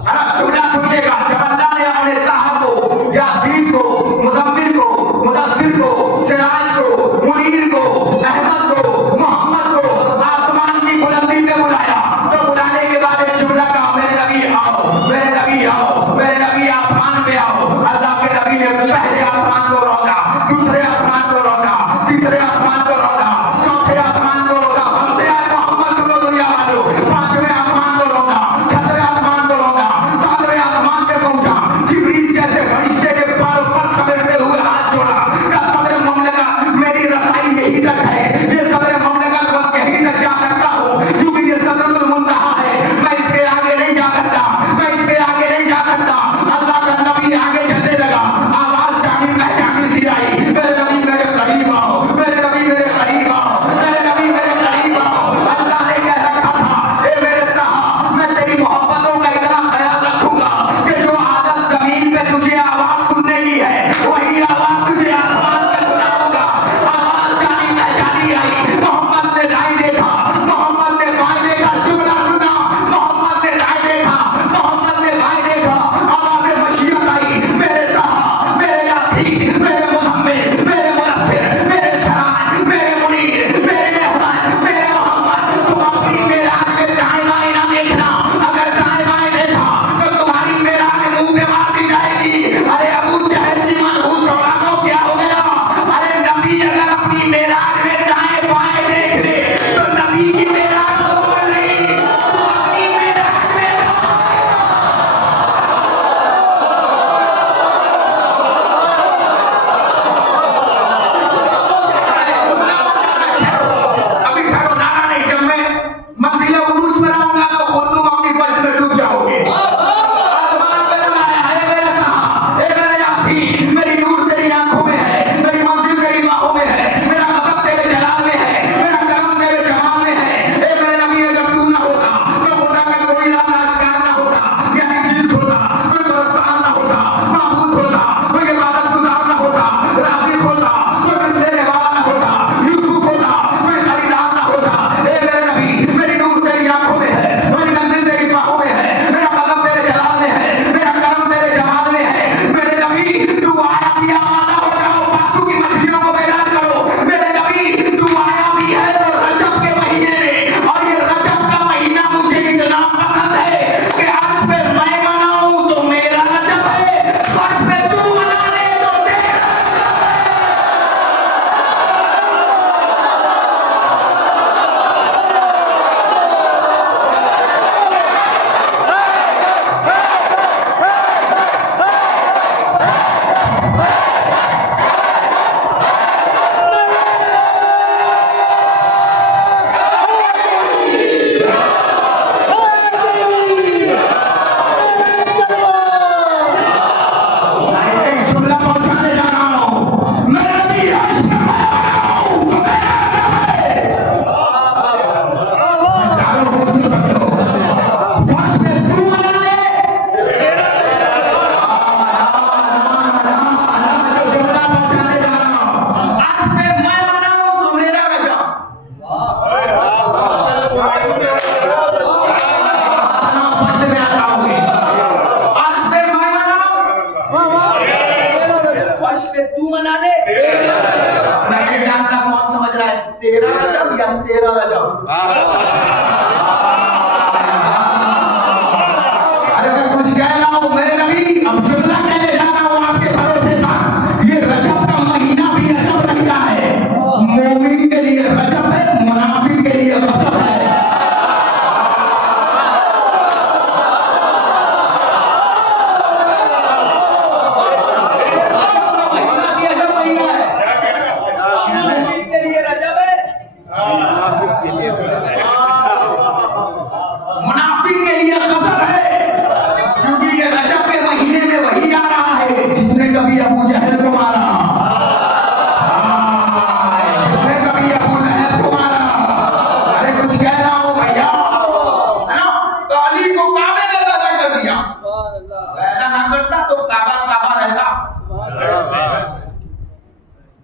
है ना? जुमला सुनिएगा। जब अल्लाह ने अपने ताहा को, यासीन को, मुज़म्मिल को, मुदस्सिर को, सिराज को, मुनीर को, अहमद को, मोहम्मद को आसमान की बुलंदी पे बुलाया, तो बुलाने के बाद एक जुमला कहा, मेरे नबी आओ, मेरे नबी आओ, मेरे नबी आसमान पे आओ। अल्लाह के नबी ने पहले आसमान को रोका, दूसरे आसमान को रोका, तीसरे आसमान को रोका, चौथे आसमान को रोका, हमसे आज मोहम्मद सुनो दुनिया वालों, पांचवें आसमान को रोका, छठवें आसमान को रोका, सातवें आसमान पे पहुंचा। जिब्रील जैसे फरिश्ते के पर समेटते हुए हाथ जोड़ा, का सदर ममलका मेरी रसाई यही तक है, ये सदर ममलका बस यही तक जा सकता हूँ, क्योंकि ये सदरुल मुंतहा है, मैं इसके आगे नहीं जा सकता, मैं इसके आगे नहीं जा सकता। अल्लाह का नबी आगे चलने लगा, आवाज जानी पहचानी सी आई, मेरे नबी मेरे करीब आओ, मेरे नबी मेरे करीब आओ, मेरे नबी मेरे करीब आओ। अल्लाह ने कह रखा था, ए मेरे ताहा, मैं तेरी मोहब्बतों का इतना ख्याल रखूंगा कि जो आदत जमीन पे तुझे आवाज सुनने की है, वही आवाज तुझे आसमान पे सुनाऊंगा। आवाज जानी पहचानी आई, मोहम्मद ने राय देखा, मोहम्मद ने राय देखा, जुमला सुना, मोहम्मद ने राय देखा, मोहम्मद ने राय देखा। आवाज मशीयत आई, मेरे ताहा, मेरे यासीन, मेरे मुज़म्मिल, मेरे मुदस्सिर, मेरे सिराज, मेरे मुनीर, मेरे अहमद, मेरे मोहम्मद, तुम अपनी मेराज में दाएं बाएं ना देखना। अगर दाएं बाएं देखा तो तुम्हारी मेराज मुंह पे मारती जाएगी। अरे अबू जहल की मनहूस औलादों क्या हो गया? अरे नबी अगर अपनी मेराज में दाएं बाएं देख ले तो नबी की मेराज कबूल नहीं, तुम अपनी मेराज में अभी ठहरो, नारा नहीं। जब मैं मंजिल उरूज पर आऊंगा तो खुद तुम अपनी बस में डूब जाओगे। आसमान पे बुलाया है मेरे ताहा, ए मेरे यासीन, मेरी नूर तेरी आंखों में है, मेरी मंजिल तेरी बाहों में है, मेरा मदद तेरे जलाल में है, मेरा करम तेरे जमाल में है। ए मेरे नबी, अगर तू ना होता तो खुदा का कोई नाम आशकार ना होता, यानी जिन्स होता, कोई परस्तार ना होता, माबूद होता, कोई इबादत गुजार ना होता, राज़िक होता, कोई कुछ देने वाला ना होता, यूसुफ होता, कोई खरीदार ना होता। ए मेरे नबी, मेरी नूर तेरी आंखों में है, मेरी मंजिल तेरी बाहों में है, मेरा कदम तेरे जलाल में है, मेरा करम तेरे जमाल में है। मेरे नबी, तू आया भी आमादा हो जाओ, बातों की मछलियों को बेदार करो। मेरे नबी, तू आया भी है तो रजब के महीने में, और ये रजब का महीना मुझे इतना पसंद है कि आज पे मैं मनाऊं तो मेरा रजब है, आज पे तू मना ले तो तेरा। मैं जुमला पहुंचाने जा रहा हूं, मेरे नबी अर्श पे मैं बनाऊं तो मेरा रजब है। दारू बोल दो सब लोग, फर्श पे तू मना ले, जो जुमला पहुंचाने जा रहा हूं, आज पे मैं मनाऊं तो मेरा रजब। फर्श पे आ जाओगे, आज पे मैं मनाऊं, फर्श पे तू मना ले। मैं नहीं जानता कौन समझ रहा है, तेरा रजब या तेरा रजब। अरे मैं कुछ कह रहा हूं मेरे नबी, अब जुमला कहने जा रहा हूं आपके भरोसे।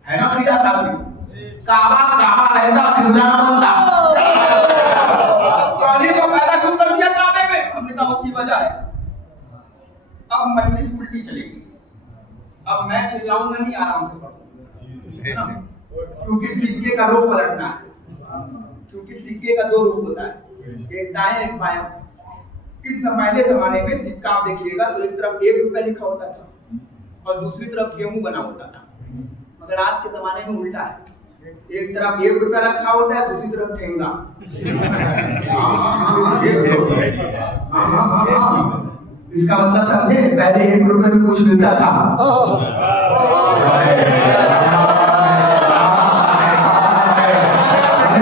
है ना खलीफा साहब भी? काबा काबा रहता किबला ना बनता। काली को पैदा क्यों कर दिया काबे में? हमने कहा उसकी वजह है। अब मजलिस उल्टी चलेगी, अब मैं चिल्लाऊंगा नहीं, आराम से पढ़ूंगा, है ना? क्योंकि सिक्के का रुख पलटना है, क्योंकि सिक्के का दो रुख होता है, एक दाएं एक बाएं। इस पहले जमाने में सिक्का आप देखिएगा तो एक तरफ 1 रुपया लिखा होता था और दूसरी तरफ गेहूं बना होता था। मगर आज के जमाने में उल्टा है, एक तरफ 1 रुपया रखा होता है, दूसरी तरफ ठेंगा। इसका मतलब समझे, पहले 1 रुपये में कुछ मिलता था।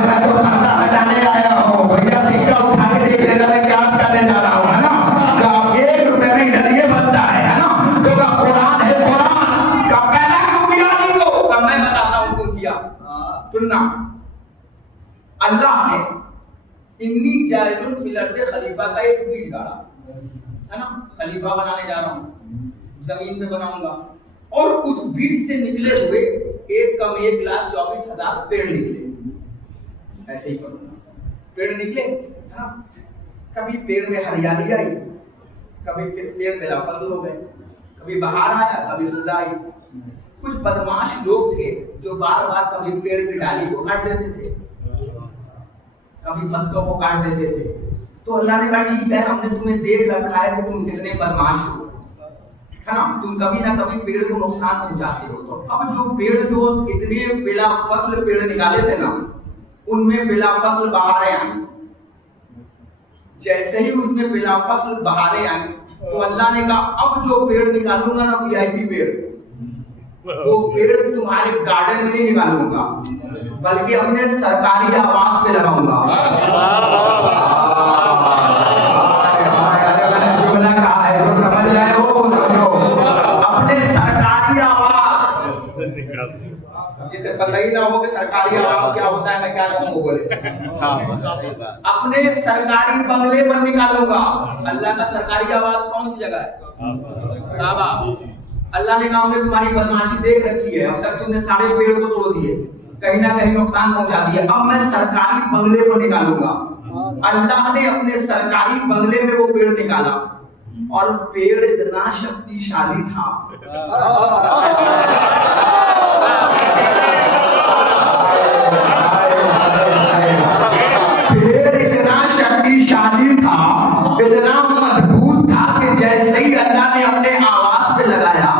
मैं तो पर्दा हटाने आया हूँ भैया, सिक्का उठा के देख लेना मैं क्या करने जा रहा हूँ, है ना? तो 1 रुपये में इधर ये बनता है ना? तो कुरान है, कुरान का पैदा क्यों किया नहीं को? मैं बताता हूँ क्यों किया। सुनना, अल्लाह ने इन्नी जाइलुन फिल अर्ज़ खलीफा का एक बीज डाला, है ना? खलीफा बनाने जा रहा हूँ, जमीन पे बनाऊंगा, और उस बीज से निकले हुए 1,24,000 पेड़ निकले। ऐसे ही करूंगा, पेड़ निकले, है ना? कभी पेड़ में हरियाली आई, कभी पेड़ मेरा फसल हो गए, कभी बहार आया, कभी खज़ा आई। कुछ बदमाश लोग थे जो बार बार कभी पेड़ की डाली को काट देते थे, कभी पत्तों को काट देते थे। तो अल्लाह ने कहा ठीक है, हमने तुम्हें देख रखा है कि तुम कितने बदमाश हो, है ना? तुम कभी ना कभी पेड़ को नुकसान पहुंचाते हो। तो अब जो पेड़ जो इतने बेला फसल पेड़ निकाले थे ना, उनमें बेला फसल बहारें आई। जैसे ही उसमें बेला फसल बहारें आई तो अल्लाह ने कहा अब जो पेड़ निकालूंगा ना, VIP पेड़, वो पेड़ तुम्हारे गार्डन में नहीं निकालूंगा, बल्कि अपने सरकारी आवास पे लगाऊंगा। जुमला कहा है तो समझ रहे हो? समझो, अपने सरकारी आवास, जिसे पता ही ना हो कि सरकारी आवास क्या होता है, मैं क्या कहूँ बोले, अपने सरकारी बंगले पर निकालूंगा। अल्लाह का सरकारी आवास कौन सी जगह है? काबा। अल्लाह ने कहा हमने तुम्हारी बदमाशी देख रखी है, अब तक तुमने सारे पेड़ को तोड़ दिए, कहीं ना कहीं नुकसान पहुंचा दिया, अब मैं सरकारी बंगले को निकालूंगा। अल्लाह ने अपने सरकारी बंगले में वो पेड़ निकाला, और पेड़ इतना शक्तिशाली था, पेड़ इतना शक्तिशाली था, इतना मजबूत था कि जैसे ही अल्लाह ने अपने आवास पे लगाया,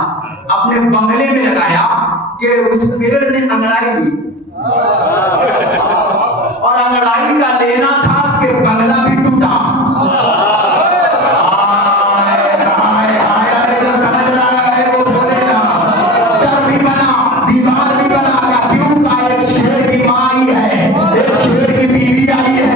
अपने बंगले में लगाया, कि उस पेड़ ने अंगड़ाई ली, और अंगड़ाई का लेना था कि बंगला भी टूटा। समझ रहा है वो बोलेगा, घर भी बना, दीवार भी बना, क्यों का एक शेर की माँ आई है, एक शेर की बीवी आई है,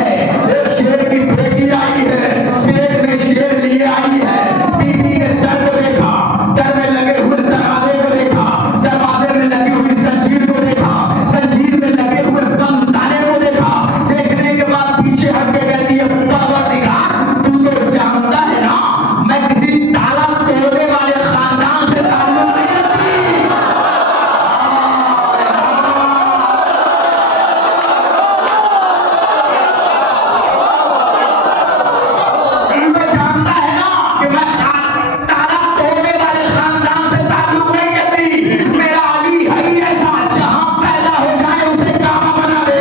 एक शेर की बेटी आई है, पेट में शेर लिए आई है। बीवी ने दर को देखा, दर में लगे हुए दरवाजे को देखा, दरवाजे में लगी हुई जंजीर को देखा, जंजीर में लगे हुए बंद ताले को देखा, देखने के बाद पीछे हट के कहती है परवरदिगार, तू तो जानता है ना मैं किसी ताला तोड़ने वाले खानदान से ताल्लुक नहीं रखती। तू तो जानता है ना कि मैं ताला तोड़ने वाले खानदान से ताल्लुक नहीं रखती। मेरा अली है ही ऐसा, जहां पैदा हो जाए उसे काबा बना दे।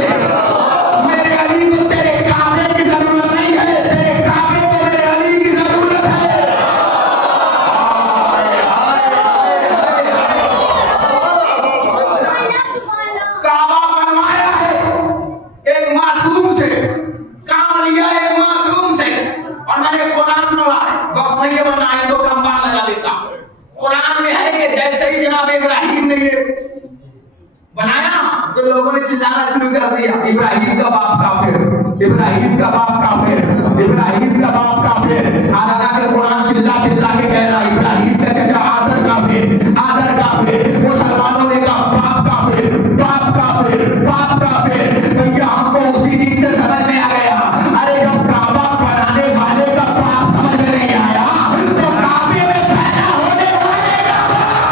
मेरे अली को तेरे काबे की जरूरत नहीं है, तेरे काबे को मेरे अली की जरूरत है। काबा बनवाया है एक मासूम से, काम लिया है एक मासूम से, और मैंने कुरान पढ़ा है, वक्त नहीं बनाए तो कंबार लगा देता। कुरान में है कि जैसे ही जनाब इब्राहिम ने ये बनाया तो लोगों ने चिल्लाना शुरू कर दिया, इब्राहिम का बाप काफिर, इब्राहिम का बाप काफिर, इब्राहिम का बाप काफिर। हालांकि के कुरान चिल्ला चिल्ला के कह रहा इब्राहिम का चचा आदर काफिर, आदर काफिर। मुसलमानों ने कहा बाप काफिर, बाप काफिर, बाप काफिर। भैया हमको उसी दिन से समझ में आ गया, अरे जब काबा बनाने वाले का बाप समझ में नहीं आया तो काबे में पैदा होने वाले का बाप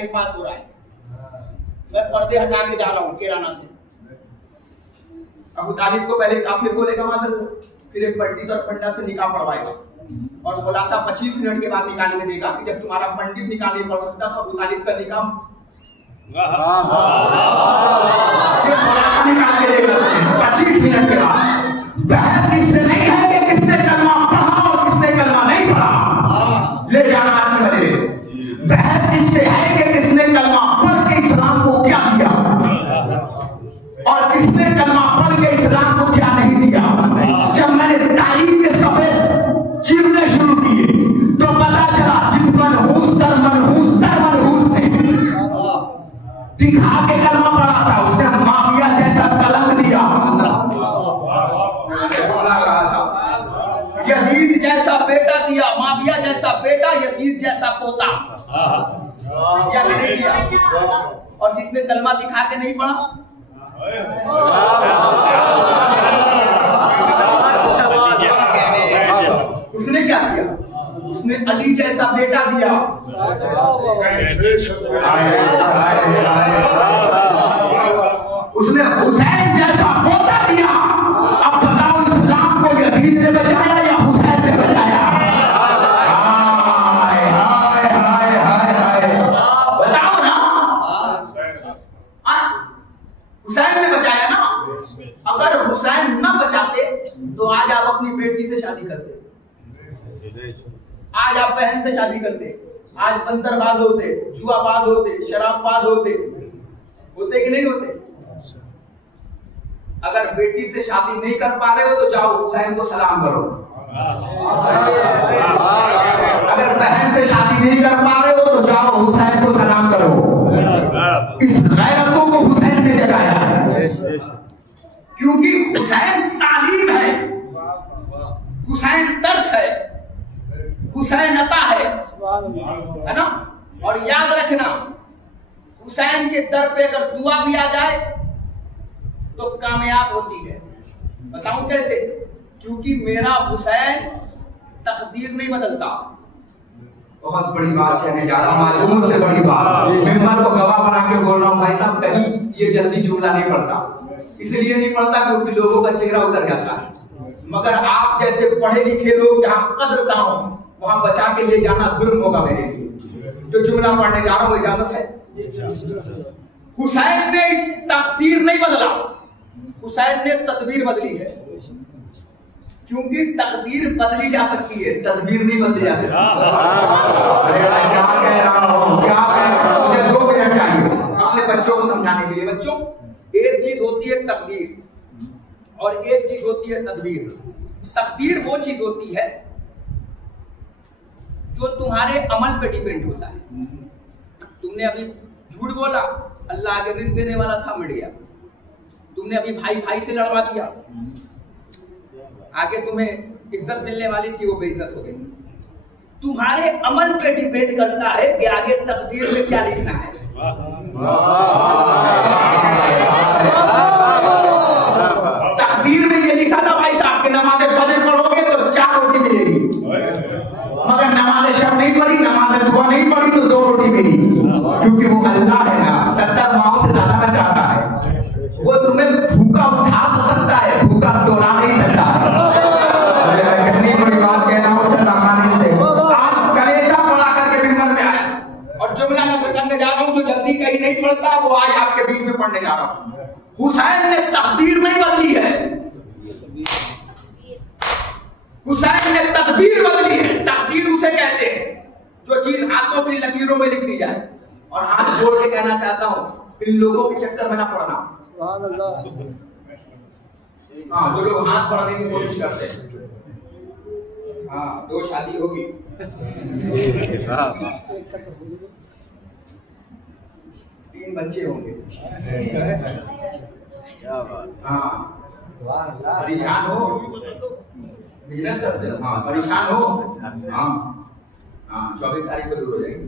टाइम पास हो रहा है, मैं पर्दे हटा के जा रहा हूँ किराना से। अबू तालिब को पहले काफिर बोलेगा माज़ल्लाह, फिर एक पंडित और पंडा से निकाह पढ़वाएगा और खुलासा 25 मिनट के बाद निकाल के देगा कि जब तुम्हारा पंडित निकाह नहीं पढ़ सकता तो अबू तालिब का निकाह निकाल के देगा 25 मिनट के बाद। बहस इससे नहीं है कि किसने कलमा पढ़ा और किसने कलमा नहीं पढ़ा, ले जाना अच्छी बने। बहस इससे है कि किसने कलमा पढ़ के इस्लाम को क्या दिया और किसने कलमा पढ़ के इस्लाम को क्या नहीं दिया। जब मैंने तारीख के सफेद चिरने शुरू किए तो पता चला जिस मनहूस ने दिखा के कलमा पढ़ा था उसने माफिया जैसा कलंक दिया। यजीद जैसा बेटा दिया, माफिया जैसा बेटा, यजीद जैसा पोता या नहीं दिया। और जिसने कलमा दिखा के नहीं पढ़ा उसने क्या किया, उसने अली जैसा बेटा दिया, उसने हुसैन जैसा पोता दिया। अब बताओ इस्लाम को यजीद ने बचाया या हुसैन ने बचाया? हाय हाय हाय हाय हाय, बताओ ना। हुसैन ने बचाया ना। अगर हुसैन न बचाते तो आज आप अपनी बेटी से शादी करते, आज आप बहन से शादी करते, आज बंदरबाज होते, जुआबाज होते, शराबबाज होते कि नहीं होते? अगर बेटी से शादी नहीं कर पा रहे हो तो जाओ हुसैन को सलाम करो। अगर बहन से शादी नहीं कर पा रहे हो तो जाओ हुसैन को सलाम करो। इस गैरतों को हुसैन ने जगाया है, क्योंकि हुसैन तालीम है, हुसैन दर्श है, हुसैन अता है ना। और याद रखना, हुसैन के दर पे अगर दुआ भी आ जाए तो कामयाब होती है। बताऊं कैसे? क्योंकि मेरा हुसैन तकदीर नहीं बदलता। बहुत बड़ी बात कहने जा रहा हूं, मालूम से बड़ी बात। मेंबर को गवाह बना के बोल रहा हूं, भाई साहब कहीं ये जल्दी जुमला नहीं पड़ता। इसलिए नहीं पड़ता क्योंकि लोगों का चेहरा उतर जाता है। मगर आप जैसे पढ़े लिखे लोग जहां कद्र का हो वहां बचा के ले जाना जुल्म होगा मेरे लिए। जो जुमला पढ़ने जा रहा हूं इजाजत है? हुसैन ने तकदीर नहीं बदला, हुसैन ने तदबीर बदली है। क्योंकि तकदीर बदली जा सकती है, तदबीर नहीं बदली जा सकती। अरे क्या कह रहा हूं, क्या कह रहा हूं? मुझे 2 मिनट चाहिए अपने बच्चों को समझाने के लिए। बच्चों, एक चीज होती है तकदीर और एक चीज होती है तदबीर। तकदीर वो चीज होती है जो तुम्हारे अमल पे डिपेंड होता है। तुमने अभी झूठ बोला, अल्लाह आगे रिस्क देने वाला था, मिट गया। तुमने अभी भाई से लड़वा दिया, आगे तुम्हें इज्जत मिलने वाली थी वो बेइज्जत हो गई। तुम्हारे अमल पे डिपेंड करता है कि आगे तकदीर में क्या लिखना है। तकदीर में ये लिखा था भाई साहब कि नमाज़ फजर पढ़ोगे तो 4 रोटी मिलेगी, मगर नमाज़ शब नहीं पढ़ी, नमाज़ सुबह नहीं पढ़ी तो 2 रोटी मिली। क्योंकि वो अल्लाह है ना, 70 माओ से ज्यादा ना चाहता है। वो तुम्हें भूखा उठा तो सकता है, भूखा सोना नहीं सकता। कितनी बड़ी बात कहना हो से। आज कलेजा पढ़ा करके मिंबर में आया और जुमला नजर करने जा रहा हूं जो जल्दी कहीं नहीं पढ़ता, वो आज आपके बीच में पढ़ने जा रहा हूं। हुसैन ने तकदीर नहीं बदली है, हुसैन ने तदबीर बदली है। तकदीर उसे कहते हैं जो चीज हाथों की लकीरों में लिख दी जाए। और हाथ जोड़ के कहना चाहता हूं, इन लोगों के चक्कर में ना पड़ना। हाँ, जो लोग हाथ बढ़ाने की कोशिश करते हैं, हाँ 2 शादी होगी। 3 बच्चे होंगे। हाँ, परेशान हो, बिजनेस करते हो, हाँ परेशान हो, हाँ 24 तारीख को दूर हो जाएगी।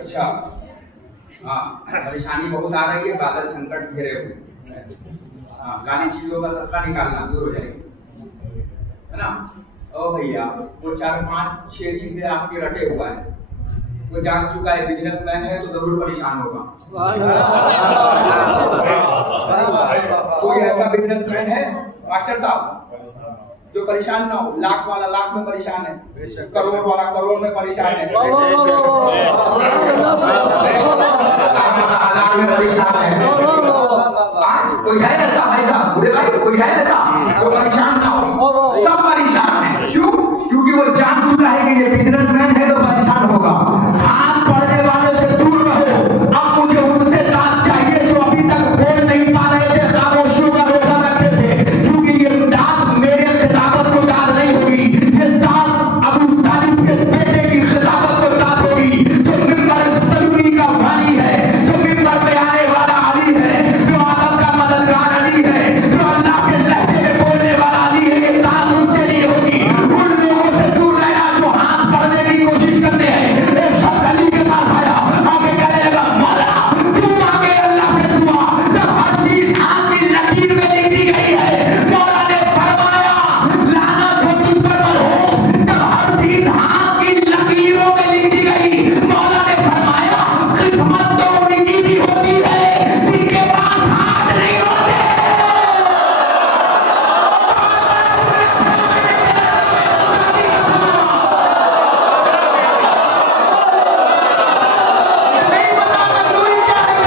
अच्छा, हाँ परेशानी बहुत आ रही है, बादल संकट घेरे हुए। हाँ, काली चीजों का सबका निकालना, दूर हो जाएगी, है ना। ओ भैया, वो 4, 5, 6 चीजें आपके रटे हुआ है, वो जान चुका है बिजनेसमैन है तो जरूर परेशान होगा। कोई ऐसा बिजनेसमैन है मास्टर साहब जो परेशान ना हो? लाख वाला लाख में परेशान है, करोड़ वाला करोड़ में परेशान है, लाख में परेशान है। कोई है ऐसा भाई साहब, बुरे भाई कोई है ऐसा जो परेशान ना हो? सब परेशान है। क्यों? क्योंकि वो जान चुका है कि ये बिजनेसमैन है तो परेशान होगा। हाथ पड़ने वाले से दूर रहो। अब मुझे उनसे दांत चाहिए जो अभी तक बोल नहीं पा रहे थे, खामोशियों का रोजा रखे थे, क्योंकि ये दांत मेरे खिताबत को दाद नहीं होगी, ये दांत अबू तालिब के बेटे की खिताबत को दाद होगी। जो मिंबर सलूनी का वाली है, जो मिंबर पे आने वाला अली है, जो आदम का मददगार अली है, जो अल्लाह के लहजे में बोलने वाला अली है, ये दाद उनसे नहीं होगी। उन लोगों से दूर रहना जो हाथ पड़ने की कोशिश करते हैं। एक शख्स अली के पास आया, आगे कहने लगा, मौला तू मांगे अल्लाह से दुआ जब हर चीज हाथ की लकीर में लिख दी गई है। मौला ने फरमाया, लानत हो तुझ पर मलऊन, जब हर चीज हाथ की लकीरों में लिख दी गई। मौला ने फरमाया, किस्मत तो उनकी भी होती है जिनके पास हाथ नहीं होते। नहीं पता मजदूरी क्या है।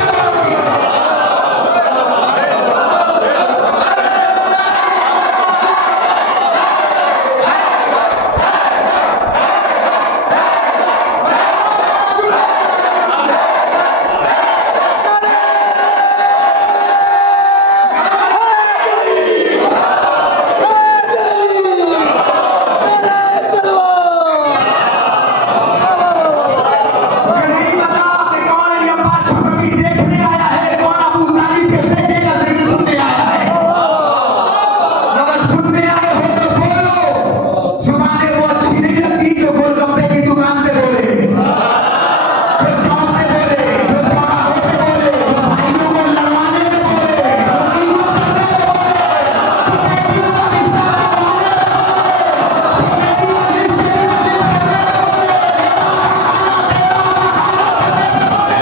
मुझे नहीं पता कि कौन ये अब्बास छपरी देखने आया है, कौन अबू तालिब के बेटे का जिक्र सुनने आया है। अगर सुनने आए हो तो बोलो। जुबानें वो अच्छी नहीं लगती जो गोलगप्पे की दुकान पे बोले, जो चौक पे बोले, जो चौराहे पे बोले, जो भाइयों को लड़वाने में बोले, जो कीमत करने में बोले, जो बेटियों का रिश्ता करवाने में बोले, जो बेटी मजलिस के लिए मजलिस करने में बोले,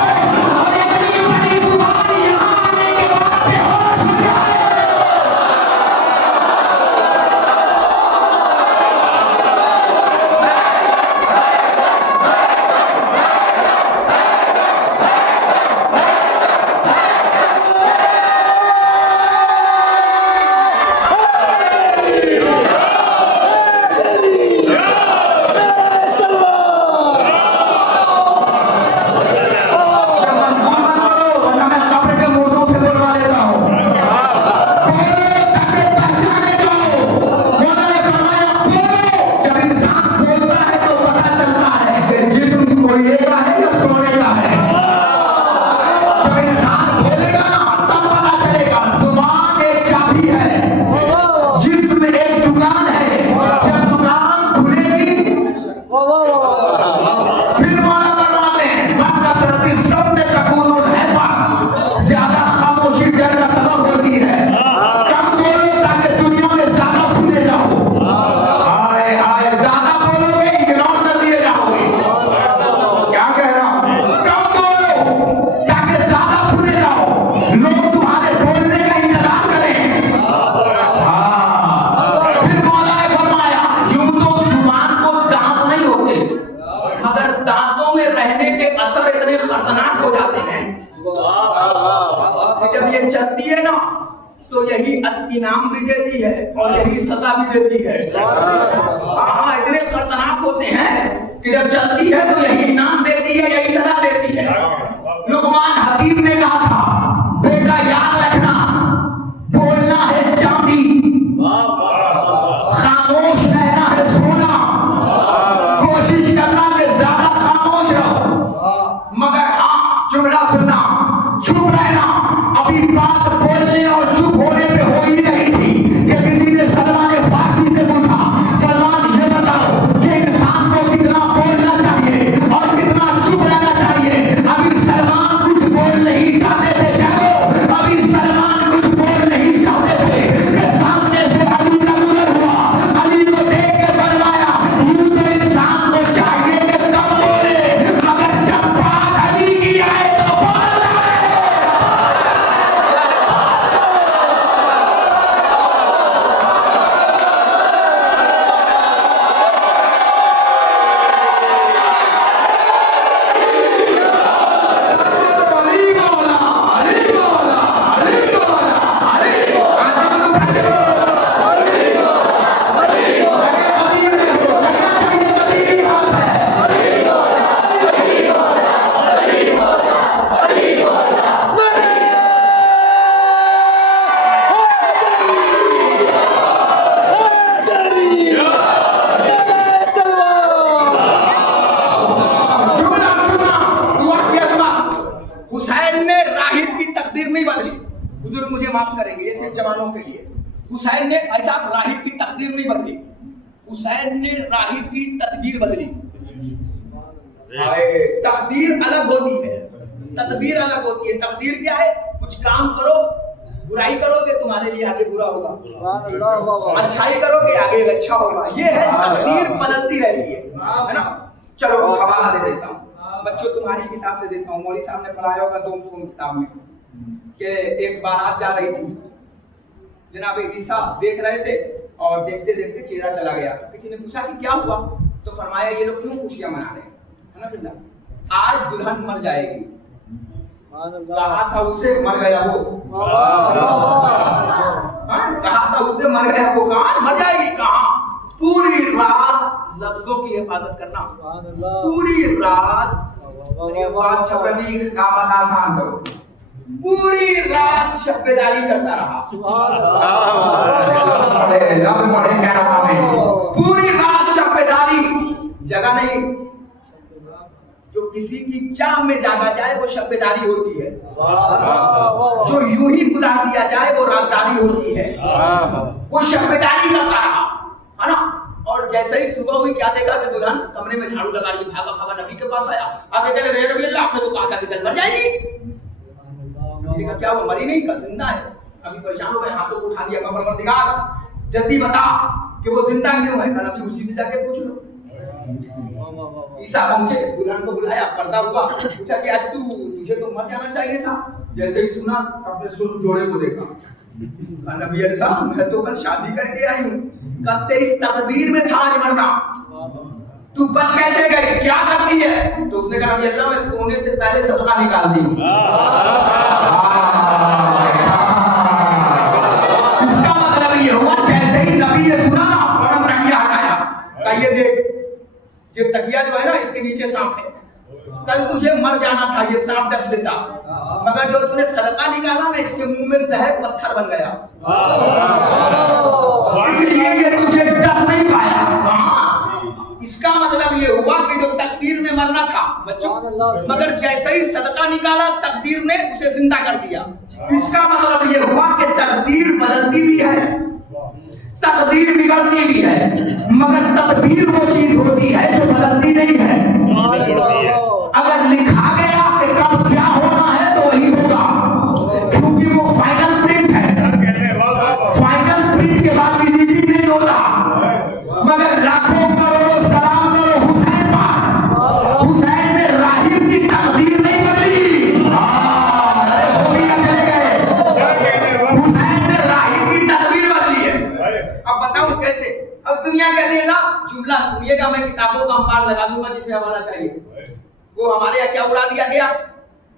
और इतनी बड़ी तुम्हारी यहाँ आने के बाद बेहोश हो जाए। मजबूर मत करो, वरना मैं कब्र के मुर्दों से बुलवा लेता हूँ। बोलो ताकि पहचाने जाओ। मौला ने फरमाया, बोलो। जब इंसान बोलता है तो पता चलता है कि जिस्म कोयले का है या सोने का है। जब इंसान बोलेगा ना तब पता चलेगा। जुबान एक चाबी है, जिस्म एक दुकान है। जब दुकान खुलेगी फिर मौला फरमाते हैं, बकसरती शब्द तकूनुल हैबा, ज्यादा खामोशी डर का सबब होती है। कम बोलो ताकि दुनिया में ज्यादा सुने जाओ। हाय हाय, ज्यादा बोलोगे इग्नोर कर दिए जाओगे। क्या कह रहा हूँ? कम बोलो ताकि ज्यादा सुने जाओ, लोग तुम्हारे बोलने का इंतजार करें। फिर मौला ने फरमाया, यूं तो जुबान को दांत नहीं होते, मगर दांतों में रहने के असर इतने खतरनाक हो जाते हैं कि जब ये चलती है ना तो यही इनाम भी देती है और यही सजा भी देती है। हाँ, इतने खतरनाक होते हैं कि जब चलती है तो यही इनाम देती है, यही सजा देती है। लुकमान हकीम ने कहा था, बेटा याद रखना, बोलना है चांदी, खामोश रहना है सोना। कोशिश करना कि ज्यादा खामोश रहो, मगर हाँ जुमला सुनना, चुप रहना। अभी बात बोलने और चुप होने पे हो ही रही थी कि किसी ने सलमान फारसी से पूछा, सलमान ये बताओ कि इंसान को कितना बोलना चाहिए और कितना चुप रहना चाहिए। अभी सलमान कुछ बोल नहीं ने राहिब की तकदीर नहीं बदली। बुजुर्ग मुझे माफ करेंगे, ये सिर्फ जवानों के लिए। हुसैन ने ऐसा राहिब की तकदीर नहीं बदली, हुसैन ने राहिब की तदबीर बदली। तकदीर अलग होती है, तदबीर अलग होती है। तकदीर क्या है? कुछ काम करो, बुराई करोगे तुम्हारे लिए आगे बुरा होगा, अच्छाई करोगे आगे अच्छा होगा। ये है तकदीर, बदलती रहती है ना। चलो हवाला दे देता हूँ बच्चों, तुम्हारी किताब से देता हूँ। मौलवी साहब ने पढ़ाया होगा दोम किताब में कि एक बारात जा रही थी, जनाब ईसा देख रहे थे और देखते देखते चेहरा चला गया। किसी ने पूछा कि क्या हुआ, तो फरमाया ये लोग क्यों खुशियां मना रहे हैं, आज दुल्हन मर जाएगी। कहा था उसे, मर गया वो। कहा था उसे, मर गया वो। कहाँ मर जाएगी? कहाँ? पूरी रात लफ्जों की हिफाजत करना, पूरी रात आसान करो, पूरी रात शब्बेदारी करता रहा। पूरी रात शब्बेदारी, जगह नहीं। जो किसी की चाह में जागा जाए वो शब्बेदारी होती है, जो यूं ही गुजार दिया जाए वो रातदारी होती है। वो शब्बेदारी करता रहा, है ना। और जैसे ही सुबह हुई, क्या देखा कि दुल्हन कमरे में झाड़ू लगा रही, भागा भागा नबी के पास आया। आगे कहले रे रबी अल्लाह, आपने तो कहा था कि कल मर जाएगी। नबी का क्या, वो मरी नहीं, कल जिंदा है। अभी परेशान हो गए, हाथों को उठा लिया, परवरदिगार जल्दी बता कि वो जिंदा क्यों है। नबी उसी से जाके पूछ लो। ईसा पहुंचे, दुल्हन को बुलाया, पर्दा हुआ, पूछा कि आज तुझे तो मर जाना चाहिए था। जैसे ही सुना अपने सुर जोड़े को देखा, नबी अल्लाह मैं तो कल शादी करके आई हूँ, कल तेरी तकदीर में था आज मरना, तू बच कैसे गई, क्या करती है? तो उसने कहा नबी अल्लाह मैं सोने से पहले सदका निकाल दी। इसका मतलब ये हुआ जैसे ही नबी ने सुना ना, फौरन तकिया हटाया, कहा ये देख, ये तकिया जो है ना इसके नीचे सांप है, कल तुझे मर जाना था, ये सांप डस लेता, मगर जो तूने सदका निकाला ना इसके मुंह में जहर पत्थर बन गया, इसलिए ये तुझे डस नहीं पाया। इसका मतलब ये हुआ कि जो तकदीर में मरना था बच्चों, मगर जैसे ही सदका निकाला तकदीर ने उसे जिंदा कर दिया। इसका मतलब ये हुआ कि तकदीर बदलती भी है, तकदीर बिगड़ती भी है, मगर तकदीर वो चीज होती है जो बदलती नहीं है। अगर लिखा गया कि कब क्या होना है तो वही होगा, क्योंकि वो फाइनल प्रिंट है। फाइनल प्रिंट के बाद एडिटिंग नहीं होता। मगर लाखों करोड़ों सलाम करो हुसैन पर, हुसैन ने राहिब की तकदीर नहीं बदली। चले गए, हुसैन ने राहिब की तकदीर बदली है। अब बताऊं कैसे? अब दुनिया कहती है ना, जुमला सुनिएगा, मैं किताबों का अंबार लगा दूंगा जिसे हवाला चाहिए। वो हमारे यहाँ क्या उड़ा दिया गया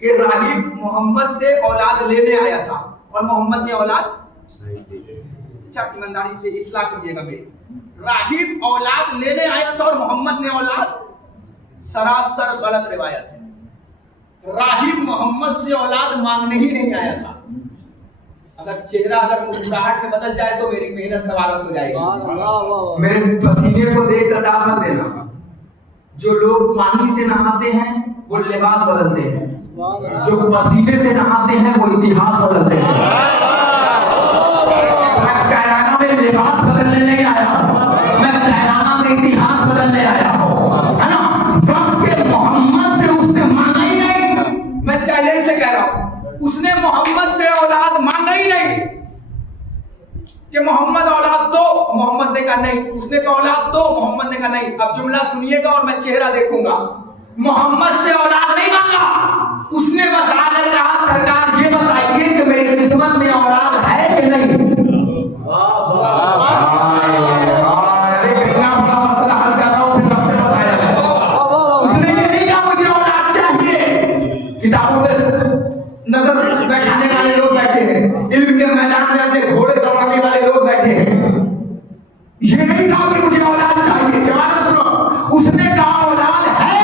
कि राहिब मोहम्मद से औलाद लेने आया था और मोहम्मद ने औलाद, अच्छा ईमानदारी से इस्लाह कीजिएगा मेरी, राहिब औलाद लेने आया था और मोहम्मद ने औलाद, सरासर गलत रिवायत है। राहिब मोहम्मद से औलाद मांगने ही नहीं आया था। अगर चेहरा अगर मुस्कुराहट में बदल जाए तो मेरी मेहनत सवारत हो जाएगी। मेरे पसीने को देखकर दाद मत देना। जो लोग पानी से नहाते हैं वो लिबास बदलते हैं, जो पसीने से नहाते हैं वो इतिहास बदलते हैं। मैं कैराना में लिबास बदलने नहीं आया, मैं कैराना में इतिहास बदलने आया हूँ, है ना। वक्त के मोहम्मद से उसने मांगा ही नहीं, मैं चैलेंज से कह रहा हूँ, उसने मोहम्मद से औलाद मांगा ही नहीं कि मोहम्मद औलाद दो, मोहम्मद ने कहा नहीं। उसने कहा औलाद दो, मोहम्मद ने कहा नहीं। अब जुमला सुनिएगा और मैं चेहरा देखूंगा। मोहम्मद से औलाद नहीं मांगा, उसने बस आकर कहा सरकार ये बताइए कि मेरी किस्मत में औलाद है कि नहीं। कितना बड़ा मसला हल कर रहा हूं, फिर अपने पास आया है। उसने ये नहीं कहा मुझे औलाद चाहिए। किताबों पे नजर बैठाने वाले लोग बैठे हैं, इल्म के मैदान में अपने घोड़े दौड़ाने वाले लोग बैठे हैं। ये नहीं कहा कि मुझे औलाद चाहिए। जवाब सुनो, उसने कहा औलाद है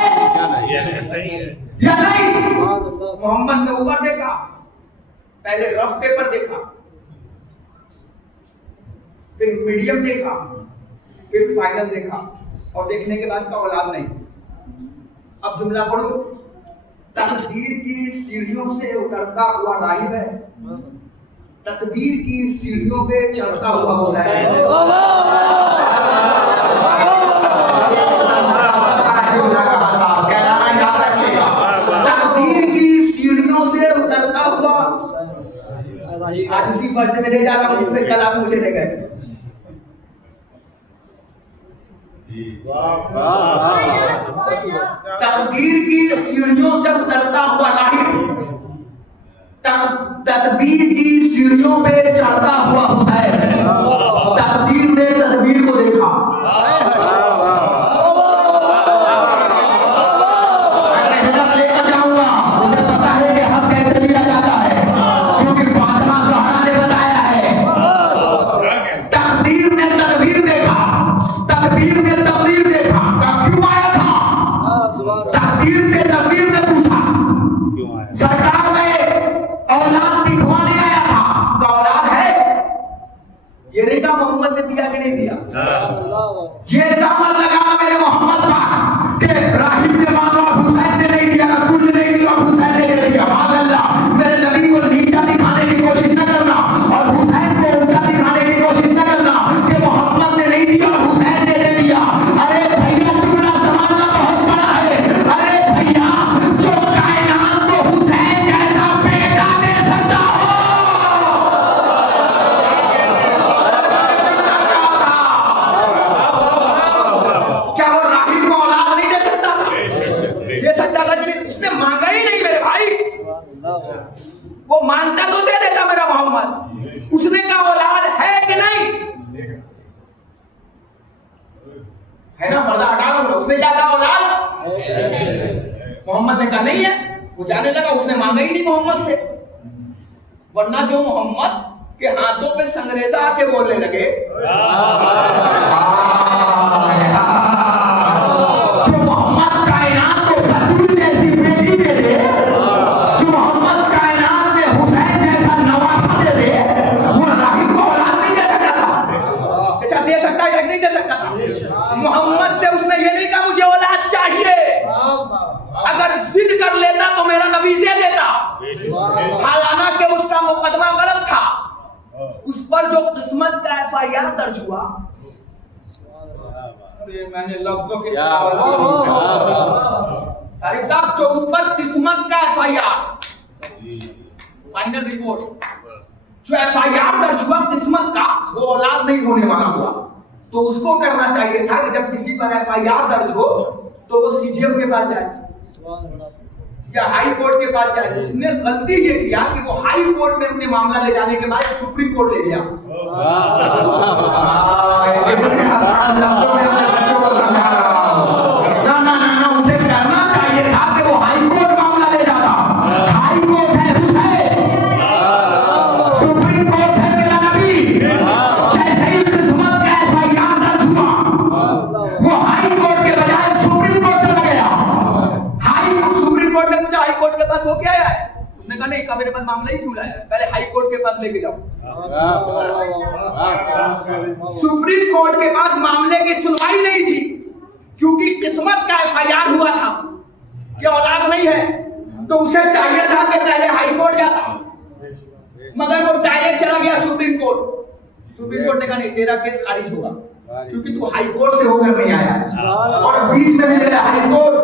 या नहीं। मोहम्मद ने ऊपर देखा, पहले रफ पेपर देखा, फिर मीडियम देखा, फिर फाइनल देखा, और देखने के बाद का औलाद नहीं। अब जुमला पढ़ो, तकदीर की सीढ़ियों से उतरता हुआ राहिब है, तकदीर की सीढ़ियों पे चढ़ता हुआ हुसैन। तकदीर की सीढ़ियों से उतरता हुआ, आज उसी बस में ले जा रहा हूँ जिसमें कल आप मुझे ले गए। तकदीर की सीढ़ियों से उतरता हुआ राहिब, तकदीर की सीढ़ियों पे चढ़ता हुआ हुसैन। तकदीर ने तदबीर को देखा, मैं लेकर जाऊंगा, मुझे पता है कि हक कैसे दिया जाता है, क्योंकि फातिमा ज़हरा ने बताया है। तकदीर ने तदबीर देखा, तकदीर ने तकदीर देखा, क्यों आया था? तकदीर से तकदीर ने पूछा, सरकार में औलाद दिखवाने आया था, तो औलाद है? ये नहीं कहा मोहम्मद ने दिया कि नहीं दिया। ये इल्जाम लगाना मेरे मोहम्मद पर कि राहिब ने मांगा और हुसैन ने नहीं दिया, रसूल ने नहीं दिया और हुसैन ने दे दिया। माशाअल्लाह, मेरे नबी को नीचा दिखाने की कोशिश न करना और हुसैन को ऊंचा दिखाने की कोशिश न करना कि मोहम्मद ने नहीं दिया और हुसैन ने दे दिया। अरे भैया, जुमला संभालना बहुत बड़ा है। अरे भैया, जो कायनात को हुसैन जैसा बेटा दे सकता हो, क्या वो राहिब को औलाद नहीं दे सकता? दे सकता था, लेकिन उसने मांगा ही नहीं मेरे भाई। वो मांगता तो दे देता मेरा मोहम्मद। उसने कहा औलाद है कि नहीं है ना, पर्दा हटा लो ना। उसने क्या कहा? औलाद। मोहम्मद ने कहा नहीं है। वो जाने लगा, उसने मांगा ही नहीं मोहम्मद से। वरना जो मोहम्मद के हाथों पे संगरेजा आके बोलने लगे, जो मोहम्मद कायनात को बतूल जैसी बेटी दे दे, जो मोहम्मद कायनात में हुसैन जैसा नवासा दे दे, वो राहिब को औलाद नहीं दे सकता था। अच्छा, दे सकता है या नहीं दे सकता था? मोहम्मद से उसने ये नहीं कहा मुझे औलाद चाहिए। अगर जिद कर लेता तो मेरा नबी दे देता। हालांकि उसका मुकदमा गलत था, उस पर जो किस्मत का FIR दर्ज हुआ, मैंने लफ्जों के अरे साहब, जो उस पर किस्मत का FIR, फाइनल रिपोर्ट, जो FIR दर्ज हुआ किस्मत का, वो औलाद नहीं होने वाला हुआ। तो उसको करना चाहिए था कि जब किसी पर FIR दर्ज हो तो वो CJM के पास जाए या हाई कोर्ट के पास जाए। उसने गलती ये किया कि वो हाई कोर्ट में अपने मामला ले जाने के बाद सुप्रीम कोर्ट ले गया। ना ना ना ना, उसे करना चाहिए था कि वो हाई कोर्ट मामला ले जाता। हाई कोर्ट है हुसैन, सुप्रीम कोर्ट है मेरा नबी। जैसे ही किस्मत का FIR दर्ज हुआ, वो हाई कोर्ट के बजाय सुप्रीम कोर्ट चला गया। सुप्रीम कोर्ट ने पूछा हाई कोर्ट के पास हो क्या आया है? उसने कहा नहीं, मेरे पास मामला ही क्यों लाया है, पहले हाई कोर्ट के पास लेके जाओ। सुप्रीम कोर्ट के पास मामले की सुनवाई नहीं थी, क्योंकि किस्मत का FIR हुआ था कि औलाद नहीं है। तो उसे चाहिए था कि पहले हाई कोर्ट जाता, मगर वो डायरेक्ट चला गया सुप्रीम कोर्ट। सुप्रीम कोर्ट ने कहा नहीं, तेरा केस खारिज होगा, क्योंकि तू हाई कोर्ट से होकर नहीं आया और बीच में मिले हाई कोर्ट।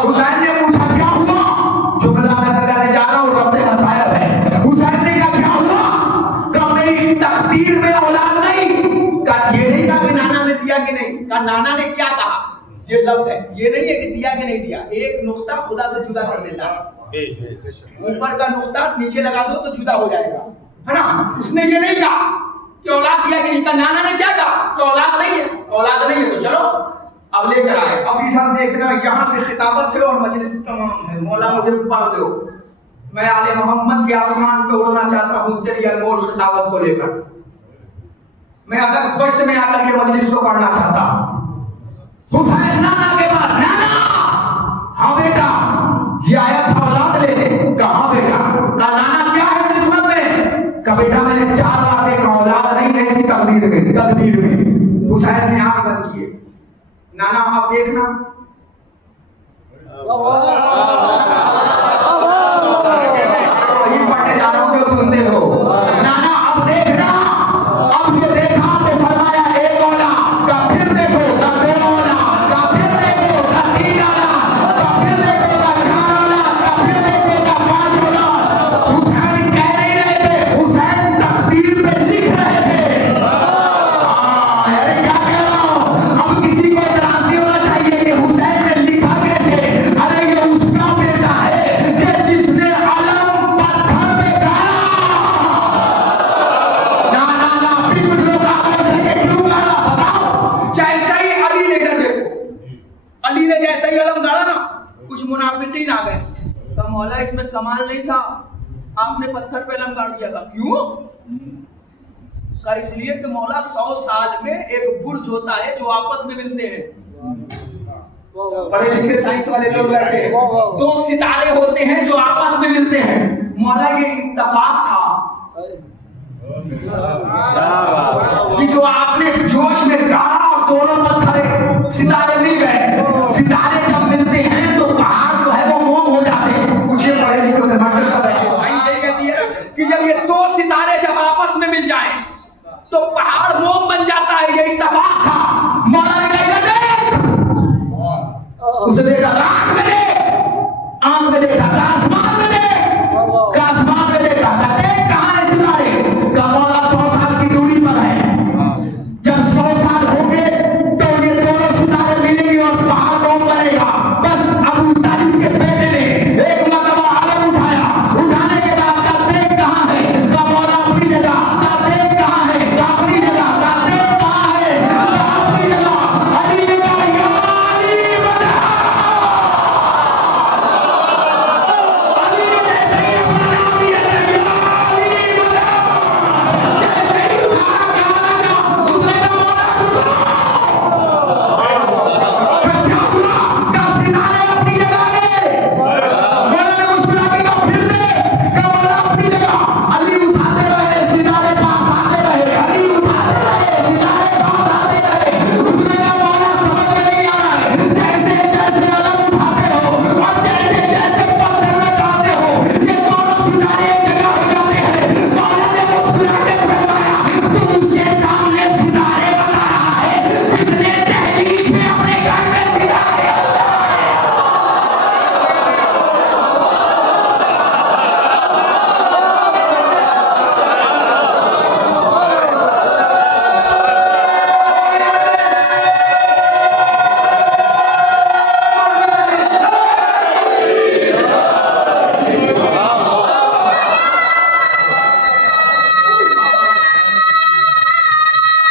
हुसैन ने पूछा क्या हुआ? जुमला मैं करने जा रहा हूँ, रब ने मसाया है। हुसैन ने कहा क्या हुआ? कहा मेरी तकदीर में औलाद नहीं। कहा ये नहीं कहा कि नाना ने दिया कि नहीं। कहा नाना ने क्या कहा? ये लफ्ज है, ये नहीं है कि दिया कि नहीं दिया। एक नुक्ता खुदा से जुदा कर देता है, ऊपर का नुक्ता नीचे लगा दो तो जुदा हो जाएगा, है ना। उसने ये नहीं कहा कि औलाद दिया कि नहीं। कहा नाना ने क्या कहा? कि औलाद नहीं है। औलाद नहीं है तो चलो अब लेकर आए। अब इधर देखना, यहाँ से खिताबत है और मजलिस तमाम है। मौला मुझे पाल दो, मैं आले मोहम्मद के आसमान पे उड़ना चाहता हूँ तेरी अनमोल खिताबत को लेकर। मैं अगर फर्स्ट में आकर के मजलिस को पढ़ना चाहता हूँ। हुसैन नाना के बाद, नाना हाँ बेटा, ये आया था औलाद लेने। कहा बेटा? कहा नाना क्या है किस्मत में? कहा बेटा मैंने 4 बार देखा, औलाद नहीं है इसकी तकदीर में। हुसैन ने आंख बंद किए। नाना आप देखना, मौला इसमें कमाल नहीं था, आपने पत्थर पे लंगाड़ दिया था। क्यों? का इसलिए कि मौला 100 साल में एक बुर्ज होता है जो आपस में मिलते हैं। पढ़े लिखे साइंस वाले लोग बैठे हैं, 2 सितारे होते हैं जो आपस में मिलते हैं। मौला ये इत्तेफाक था कि जो आपने जोश में गाड़ा और दोनों पत्थर सितारे मिल गए। सितारे जब मिलते हैं तो पहाड़ जो है वो मोम हो जाते हैं। पूछिए पढ़े लिखे से मास्टर साहब कहती है कि जब ये 2 सितारे जब आपस में मिल जाएं तो पहाड़ मोम बन जाता है। ये इत्तेफाक था। मौला ने कहा उसे देखा आंख में देख, आंख में देखा, आसमान में देख, आसमान में देखा, कहाँ है सितारे? का मौला 100 साल की दूरी पर है। जब 100 साल होंगे तो ये दोनों सितारे मिलेंगे और पहाड़ मोम बनेगा। बस अबू तालिब के बेटे ने एक मरतबा आलम उठाया, उठाने के बाद का देख कहाँ है? का मौला अपनी जगह, का देख कहाँ है? का अपनी जगह, का देख कहाँ है? का अपनी जगह। अली ने कहा या अली बना, अली ने जैसे ही अपना नाम लिया या अली बना, जैसे ही उठाया कहा ना उसने कहा मौला क्या हुआ? का सितारे अपनी जगह गए। मौला ने मुस्कुरा के कहा फिर दे। का मौला अपनी जगह। अली उठाते रहे, सितारे पास आते रहे, अली उठाते रहे, सितारे पास आते रहे। उसने कहा मौला समझ में नहीं आ रहा है, जैसे जैसे अलग उठाते हो और जैसे जैसे पत्थर में डालते हो ये दोनों सितारे एक जगह हो जाते हैं। मौला ने मुस्कुरा के फरमाया तू उसके सामने सितारे बना रहा है जितने दहलीज में अपने घर में सितारे।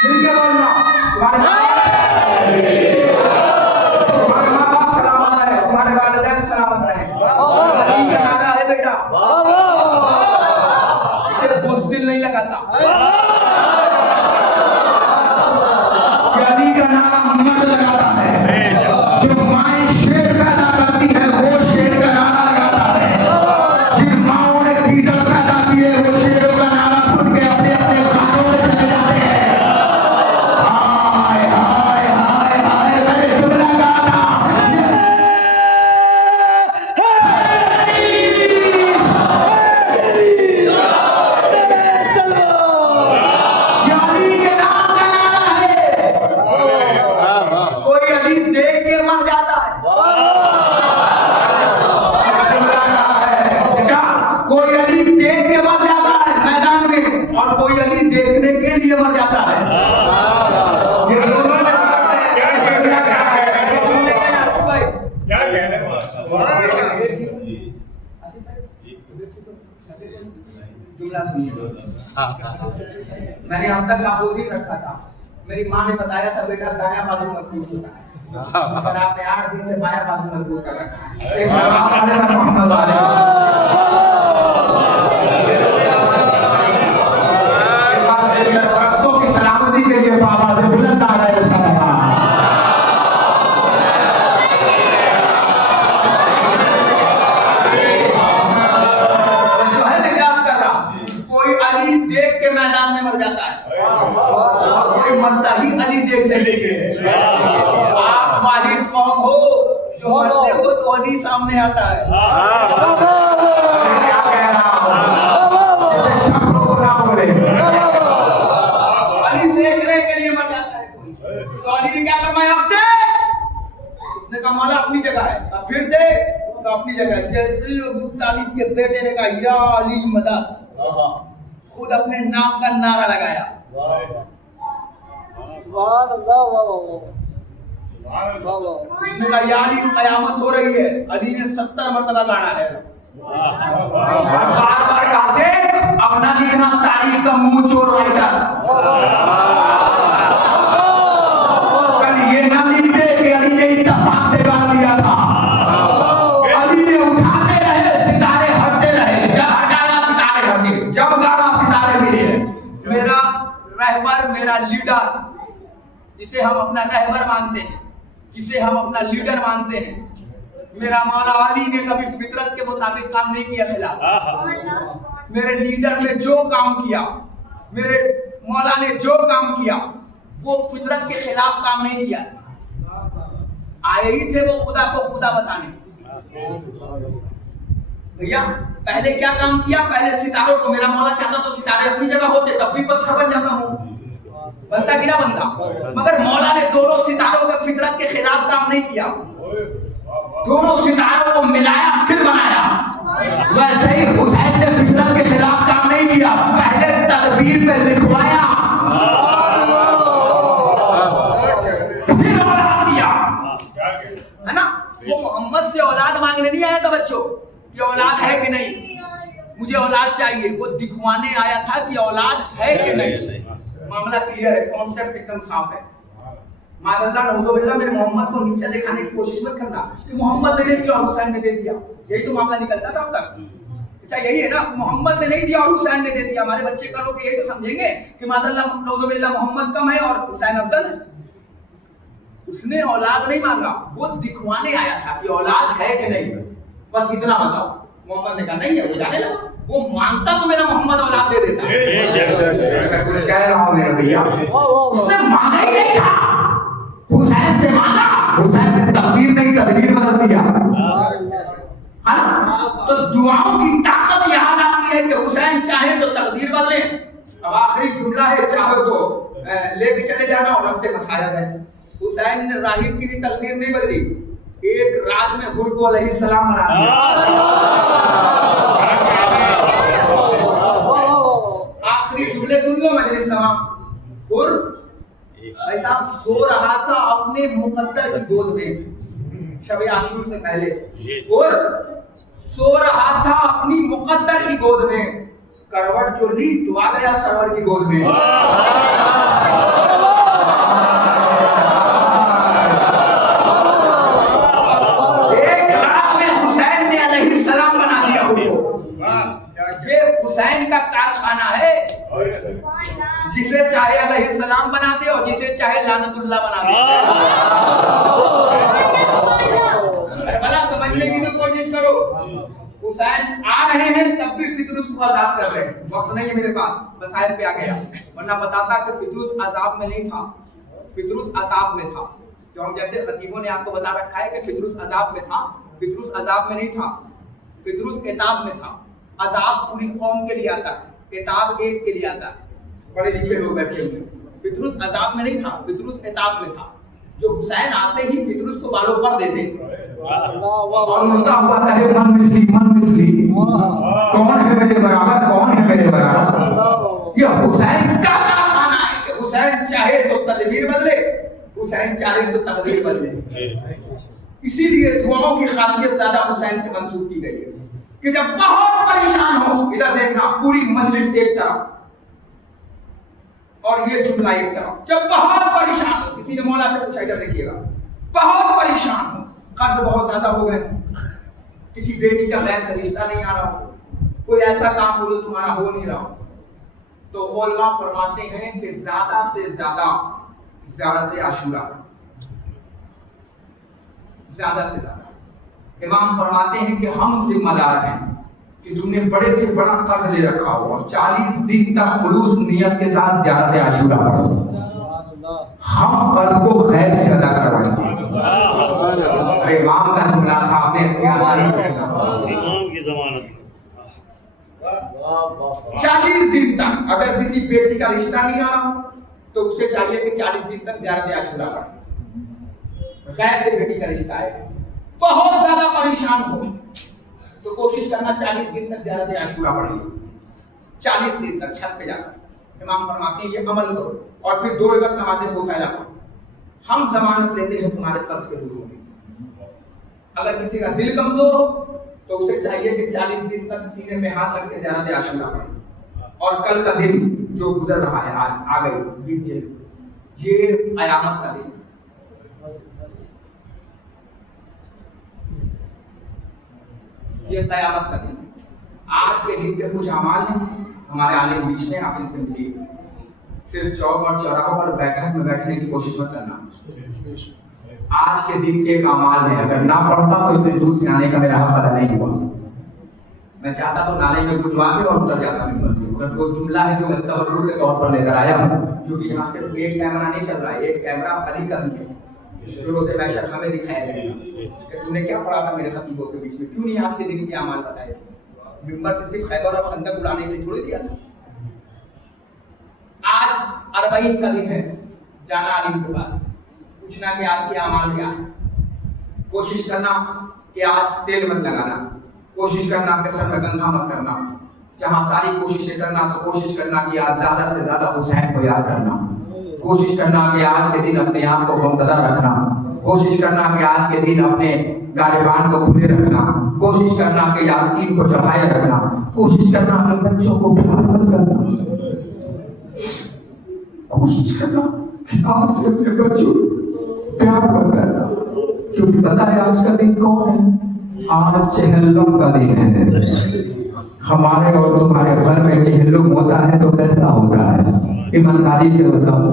मिलके बोलना तुम्हारे माँ बाप सलामत रहे, तुम्हारे वालिदैन सलामत रहे। अली का नारा है बेटा, इसे बुज़दिल नहीं लगाता। कि अली का नारा मर्द लगाता है। जो माएं शेर पैदा करती है वो शेर का नारा लगाता है। जिन माओं ने कीचड़ पैदा किए वो शेरों का नारा सुन के अपने अपने घरों में चले जाते हैं। हाय हाय हाय हाय मैंने जुमला गाना ये अली के नाम का नारा है। कोई अली देख के मर जाता है। जुमला गाना है क्या? कोई अली देख के मर जाता है मैदान में और कोई अली देखने के लिए मर जाता है। ये दोनों में क्या जुमला क्या है? जुमले के नाम भाई क्या कहने वाला? जुमला सुनिए। मैंने अब तक अपोजिट रखा था। मेरी माँ ने बताया था बेटा दायां बाजू मजबूत होता है, पर आपने 8 दिन से बायां बाजू मजबूत कर रखा है। एक सलाम अलैहि मोहम्मद वाले सरपरस्तों की सलामती के लिए बाबा से बुलंद आ रहे हैं। जो है निकास कर रहा, कोई अली देख के मैदान में मर जाता है और कोई मरता ही अली देखने के लिए। आप वाहिद कौम हो जो मरते हो तो अली सामने आता है। क्या कह रहा हूं? जैसे शब्दों को ना बोले, अली देखने के लिए मर जाता है कोई। तो अली ने क्या फरमाया? अब देख। उसने कहा मौला अपनी जगह है। अब फिर देख तो अपनी जगह है। जैसे ही अबू तालिब के बेटे ने कहा या अली मदद, खुद अपने नाम का नारा लगाया। सुभान अल्लाह, वाह वाह वाह वाह। उसने कहा या अली कयामत हो रही है। अली ने 70 मरतबा गाना है। बार बार कहा देख अब ना लिखना तारीख का मुंह चोर राइटर। कल ये ना लिख दे कि अली ने इत्तेफाक से गाल दिया था। अली ने उठाते रहे लीडर, जिसे हम अपना रहबर मानते हैं, जिसे हम अपना लीडर मानते हैं, मेरा मौला अली ने कभी फितरत के मुताबिक काम नहीं किया खिलाफ। मेरे लीडर ने जो काम किया, मेरे मौला ने जो काम किया, वो फितरत के खिलाफ काम नहीं किया। आए ही थे वो खुदा को खुदा बताने। भैया पहले क्या काम किया? पहले सितारों को, मेरा मौला चाहता तो सितारे अपनी जगह होते, तब भी पत्थर बन जाता हूँ, बनता कि ना बनता। मगर मौला ने दोनों सितारों के फितरत के खिलाफ काम नहीं किया, दोनों सितारों को मिलाया फिर बनाया। वैसे ही हुसैन ने फितरत के खिलाफ काम नहीं किया, पहले तदबीर पे लिखवाया फिर औलाद दिया, है ना। वो मोहम्मद से औलाद मांगने नहीं आया था बच्चों कि औलाद है कि नहीं, मुझे औलाद चाहिए। वो दिखवाने आया था कि औलाद है कि नहीं। मामला क्लियर है, कॉन्सेप्ट एकदम साफ है। माशाअल्लाह नौजुबिल्लाह मेरे मोहम्मद को नीचे दिखाने की कोशिश मत करना कि मोहम्मद ने नहीं दिया और हुसैन ने दे दिया, यही तो मामला निकलता था अब तक। अच्छा यही है ना, मोहम्मद ने नहीं दिया और हुसैन ने दे दिया। हमारे बच्चे कल के यही तो समझेंगे कि माशाअल्लाह नौजुबिल्लाह मोहम्मद कम है और हुसैन अफजल है। उसने औलाद नहीं मांगा, वो दिखवाने आया था कि औलाद है कि नहीं, बस इतना बताओ। मोहम्मद ने कहा नहीं है, वो जाने लगा। वो मांगता तो मेरा मोहम्मद औलाद दे देता। मैं कुछ कह रहा हूँ मेरे भैया, उसने मांगा ही नहीं था, हुसैन से मांगा, हुसैन ने तकदीर नहीं तदबीर बदल दिया, है ना। तो दुआओं की ताकत यहाँ लाती है कि हुसैन चाहे तो तकदीर बदले। अब आखिरी जुमला है, चाहे तो लेके चले जाना और रखते मसायब है। हुसैन ने राहिब की भी तकदीर नहीं बदली, एक रात में हुर को अलैहिस्सलाम बना दिया। आखिरी जुमले सुन लो मजलिस तमाम। हुर ऐसा सो रहा था अपने मुकद्दर की गोद में शब आशूर से पहले, और सो रहा था अपनी मुकद्दर की गोद में, करवट जो ली तो आ गया सरवर की गोद में। एक रात में हुसैन ने अलैहिस्सलाम बना दिया उसको। ये हुसैन का कारखाना है, जिसे चाहे अलैहिस्सलाम बना दे और जिसे चाहे लानतुल्लाह बना दे। भला समझने की तो कोशिश करो। हुसैन आ रहे हैं तब भी फितरुस को आजाद कर रहे हैं। वक्त नहीं है मेरे पास, मसाइल पे आ गया, वरना बताता कि फितरुस अजाब में नहीं था, फितरुस अताब में था। जो हम जैसे खतीबों ने आपको बता रखा है कि फितरुस अजाब में था, फितरुस अजाब में नहीं था, फितरुस एताब में था। अजाब पूरी कौम के लिए आता है, एताब एक के लिए आता है। बड़े लिखे लोग बैठे हुए, फितरुस अजाब में नहीं था, फितरुस एताब में था। जो हुसैन आते ही फितरुस को बालों पर देते और उल्टा हुआ कहे मन मिसली, कौन है मेरे बराबर, कौन है मेरे बराबर। ये हुसैन का कारखाना है कि हुसैन चाहे तो तदबीर बदले, हुसैन चाहे तो तकदीर बदले। इसीलिए दुआओं की खासियत ज्यादा हुसैन से मंसूब की गई है कि जब बहुत परेशान हो, इधर देखना पूरी मजलिस एक तरफ और ये जुमला एक तरफ, जब बहुत परेशान हो, किसी ने मौला से पूछा, इधर देखिएगा, बहुत परेशान हो, कर्ज बहुत ज्यादा हो गए, किसी बेटी का गैर से रिश्ता नहीं आ रहा हो, कोई ऐसा काम हो जो तुम्हारा हो नहीं रहा हो, तो उलमा फरमाते हैं कि ज्यादा से ज्यादा ज़ियारत आशूरा, ज्यादा से ज्यादा। इमाम फरमाते हैं कि हम जिम्मेदार हैं कि तुमने बड़े से बड़ा कर्ज ले रखा हो और 40 दिन तक खुलूस नियत के साथ ज़ियारत आशूरा पढ़ो, हम कर्ज को खैर से अदा करवाएंगे। अरे इमाम का जुमला था, आपने इतनी आसानी से इमाम की ज़मानत 40 दिन तक। अगर किसी बेटी का रिश्ता नहीं आ रहा तो उसे चाहिए कि 40 दिन तक ज़ियारत आशूरा पढ़े। गैर से बेटी का रिश्ता है, बहुत ज्यादा परेशान हो तो कोशिश करना 40 दिन तक ज़ियारत आशूरा पढ़िए, 40 दिन तक छत पे जाकर। इमाम फरमाते हैं ये अमल करो और फिर 2 रकात नमाज़ें हो फैला करो, हम जमानत लेते हैं तुम्हारे कर्ज के दूर होने। अगर किसी का दिल कमजोर हो तो उसे चाहिए कि 40 दिन तक सीने में हाथ रख के ज़ियारत आशूरा पढ़े। और कल का दिन जो गुजर रहा है, आज आ गई 20 जनवरी, ये क़यामत का दिन, ये क़यामत का दिन। आज के दिन के कुछ अमाल हैं, हमारे आलिम बीच में, आप इनसे मिलिए। सिर्फ चौक और चौराहों पर बैठक में बैठने की कोशिश मत करना। आज के दिन के अमाल है, अगर ना पढ़ता तो इतने दूर से आने का मेरा पता नहीं हुआ। मैं चाहता तो नाले में गुजवा के और उतर जाता मिंबर से, मगर वो जुमला है जो मैं तवज्जुह के तौर पर लेकर आया हूँ, क्योंकि यहाँ सिर्फ एक कैमरा नहीं चल रहा है, एक कैमरा अधिक कमी है जो रोज़े महशर हमें दिखाया जाएगा कि तूने क्या पढ़ा था मेरे खतीबों के बीच में, क्यों नहीं आज के दिन के अमाल बताए। मिंबर से सिर्फ खैबर और खंदक उड़ाने के लिए थोड़ी दिया था। आज 40 का दिन है, जाना आलिम के बाद पूछना कि आज के अमाल क्या है। कोशिश करना कि आज तेल मत लगाना, कोशिश करना कि सर में गंगा मत करना, जहां सारी कोशिशें करना तो कोशिश करना कि आज ज्यादा से ज्यादा हुसैन को याद करना, कोशिश करना कि आज के दिन अपने आप को मुमतदा रखना, कोशिश करना कि आज के दिन अपने गालिबान को खुले रखना, कोशिश करना कि यासीन को चढ़ाए रखना, कोशिश करना कि बच्चों को प्यार मत करना, कोशिश करना कि आज से अपने बच्चों प्यार मत करना, क्योंकि पता है आज का दिन कौन है? आज चेहल्लुम का दिन है। हमारे और तुम्हारे घर में चेहल्लुम होता है तो कैसा होता है? ईमानदारी से बताओ,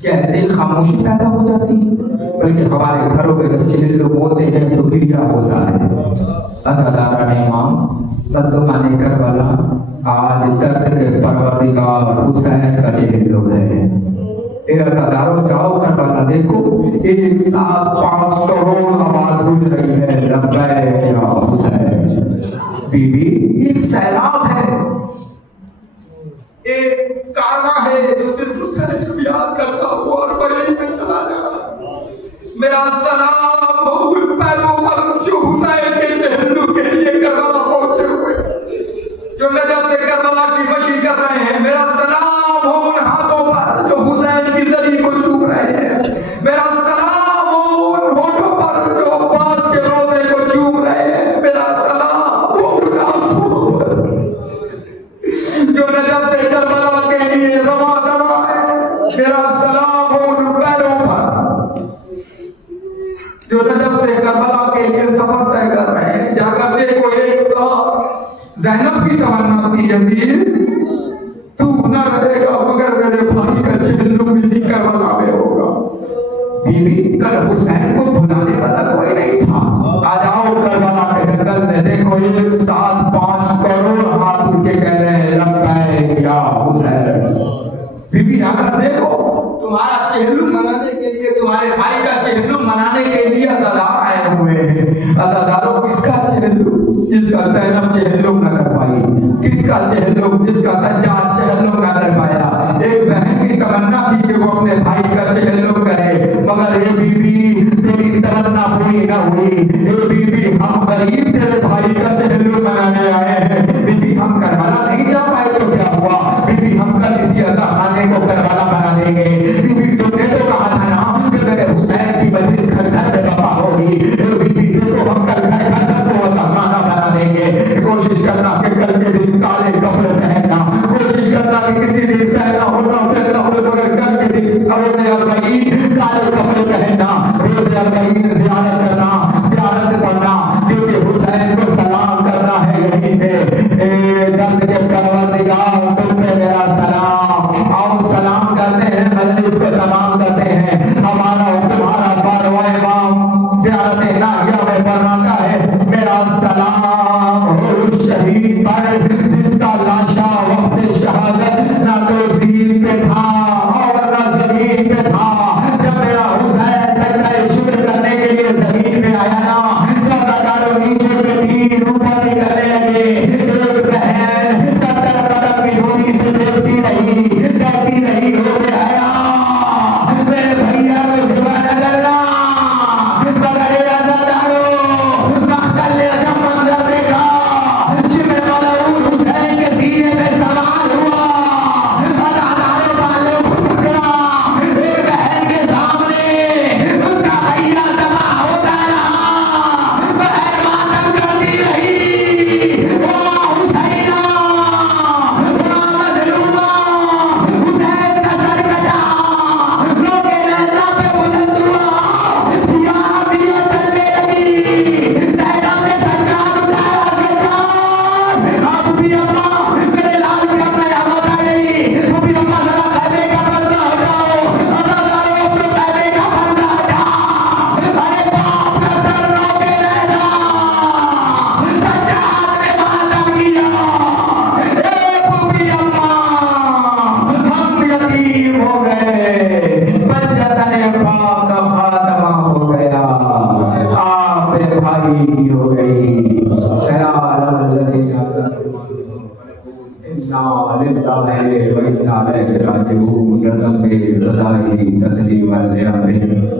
क्या ऐसे ही खामोशी पैदा हो जाती है? बल्कि हमारे घरों में जब चेहल्लुम होते हैं तो क्या होता है? अदादारा ने इमाम मज़लूमाने करबला आज दर्द के परवरदिगार हुसैन का चेहल्लुम है। अदादारों जाओ करबला देखो, 1 साथ 5 करोड़ आवाज गूंज रही है, लब्बैक या हुसैन। बीबी एक सैलाब है, एक काना है जो सिर्फ हुसैन को याद करता हुआ और वही में चला जा रहा है। मेरा सलाम हो उन पैरों पर जो हुसैन के चेहल्लुम के लिए करबला पहुंचे हुए, जो नजर से करबला की मशी कर रहे हैं। मेरा सलाम हो उन हाथों पर जो हुसैन की जरी को चूम रहे हैं। मेरा सलाम हो उन होठों पर जो अब्बास के रोज़े को चूम रहे हैं। मेरा सलाम हो उन आंसुओं पर जो नजर से करबला के लिए रवा दवा है। मेरा सलाम हो उन पैरों पर जो नजर से करबला के लिए सफर तय कर रहे हैं। जाकर देखो एक साथ ज़ैनब की तमन्ना थी, यजीद तू न रहेगा मगर मेरे भाई का चेहल्लुम इसी करबला में होगा। बीबी कल हुसैन को भुलाने वाला कोई नहीं था। आ जाओ करबला के जंगल में, देखो 1 साथ 5 करोड़ हाथ उठ के कह रहे हैं लब्बैक या हुसैन। बीबी आकर देखो, तुम्हारा चेहल्लुम मनाने के लिए, तुम्हारे भाई का चेहल्लुम मनाने के लिए अज़ादार आए हुए हैं। अज़ादारों किसका चेहल्लुम? जिसका ज़ैनब चेहल्लुम न कर पाई। किसका चेहल्लुम? जिसका सज्जाद चेहल्लुम न कर पाया। एक बहन की तमन्ना थी कि वो अपने भाई का चेहल्लुम करे, मगर ये बीबी तेरी तमन्ना पूरी न हुई। ये बीबी हम गरीब तेरे भाई का चेहल्लुम मनाने आए हैं। बीबी हम करबला नहीं जा पाए तो क्या हुआ? बीबी हम कल इसी अज़ा खाने को करबला बना देंगे। बीबी तुमने तो कहा था ना कि मेरे हुसैन की मजलिस घर घर में बपा होगी। बीबी देखो हम कल घर घर को अज़ा खाना बना देंगे। कोशिश करना कि कल के दिन काले कपड़े पहनना, कोशिश करना कि किसी दिन पहना हो ना पहना हो, मगर कल के दिन रोज़े अर्बईन काले कपड़े पहनना, रोज़े अर्बईन ज़ियारत करना, ज़ियारत पढ़ना, क्योंकि हुसैन को सलाम करना है यहीं से। दर्द के परवरदिगार तुम पे मेरा सलाम। आओ सलाम करते हैं, मजलिस को तमाम करते हैं। हमारा और तुम्हारा बारवां इमाम ज़ियारत नाहिया में फरमाता है, मेरा सलाम हो शहीद पर जिसका लाशा वक्त शहादत ना तो ज़मीन पे था और ना ज़मीन पे था। जब मेरा हुसैन सजदा शुक्र करने के लिए ज़मीन पे आया ना, तो कतारों नीचे पे तीर ऊपर निकलने लगे। एक बहन 70 कदम की दूरी से देखती रही, कहती रही, हो गया मेरे भैया को जुआ न करना, मगर ये अज़ादारों मख्तल अजम मंजर देखा। शिमे मलऊन हुसैन गरीब हो गए, पंजतन पाक का खात्मा हो गया, आप भाई की हो गई। इन्ना लिल्लाहि व इन्ना इलैहि राजिऊन। रज़म बे रज़ाई तस्लीम अल-अमरीन।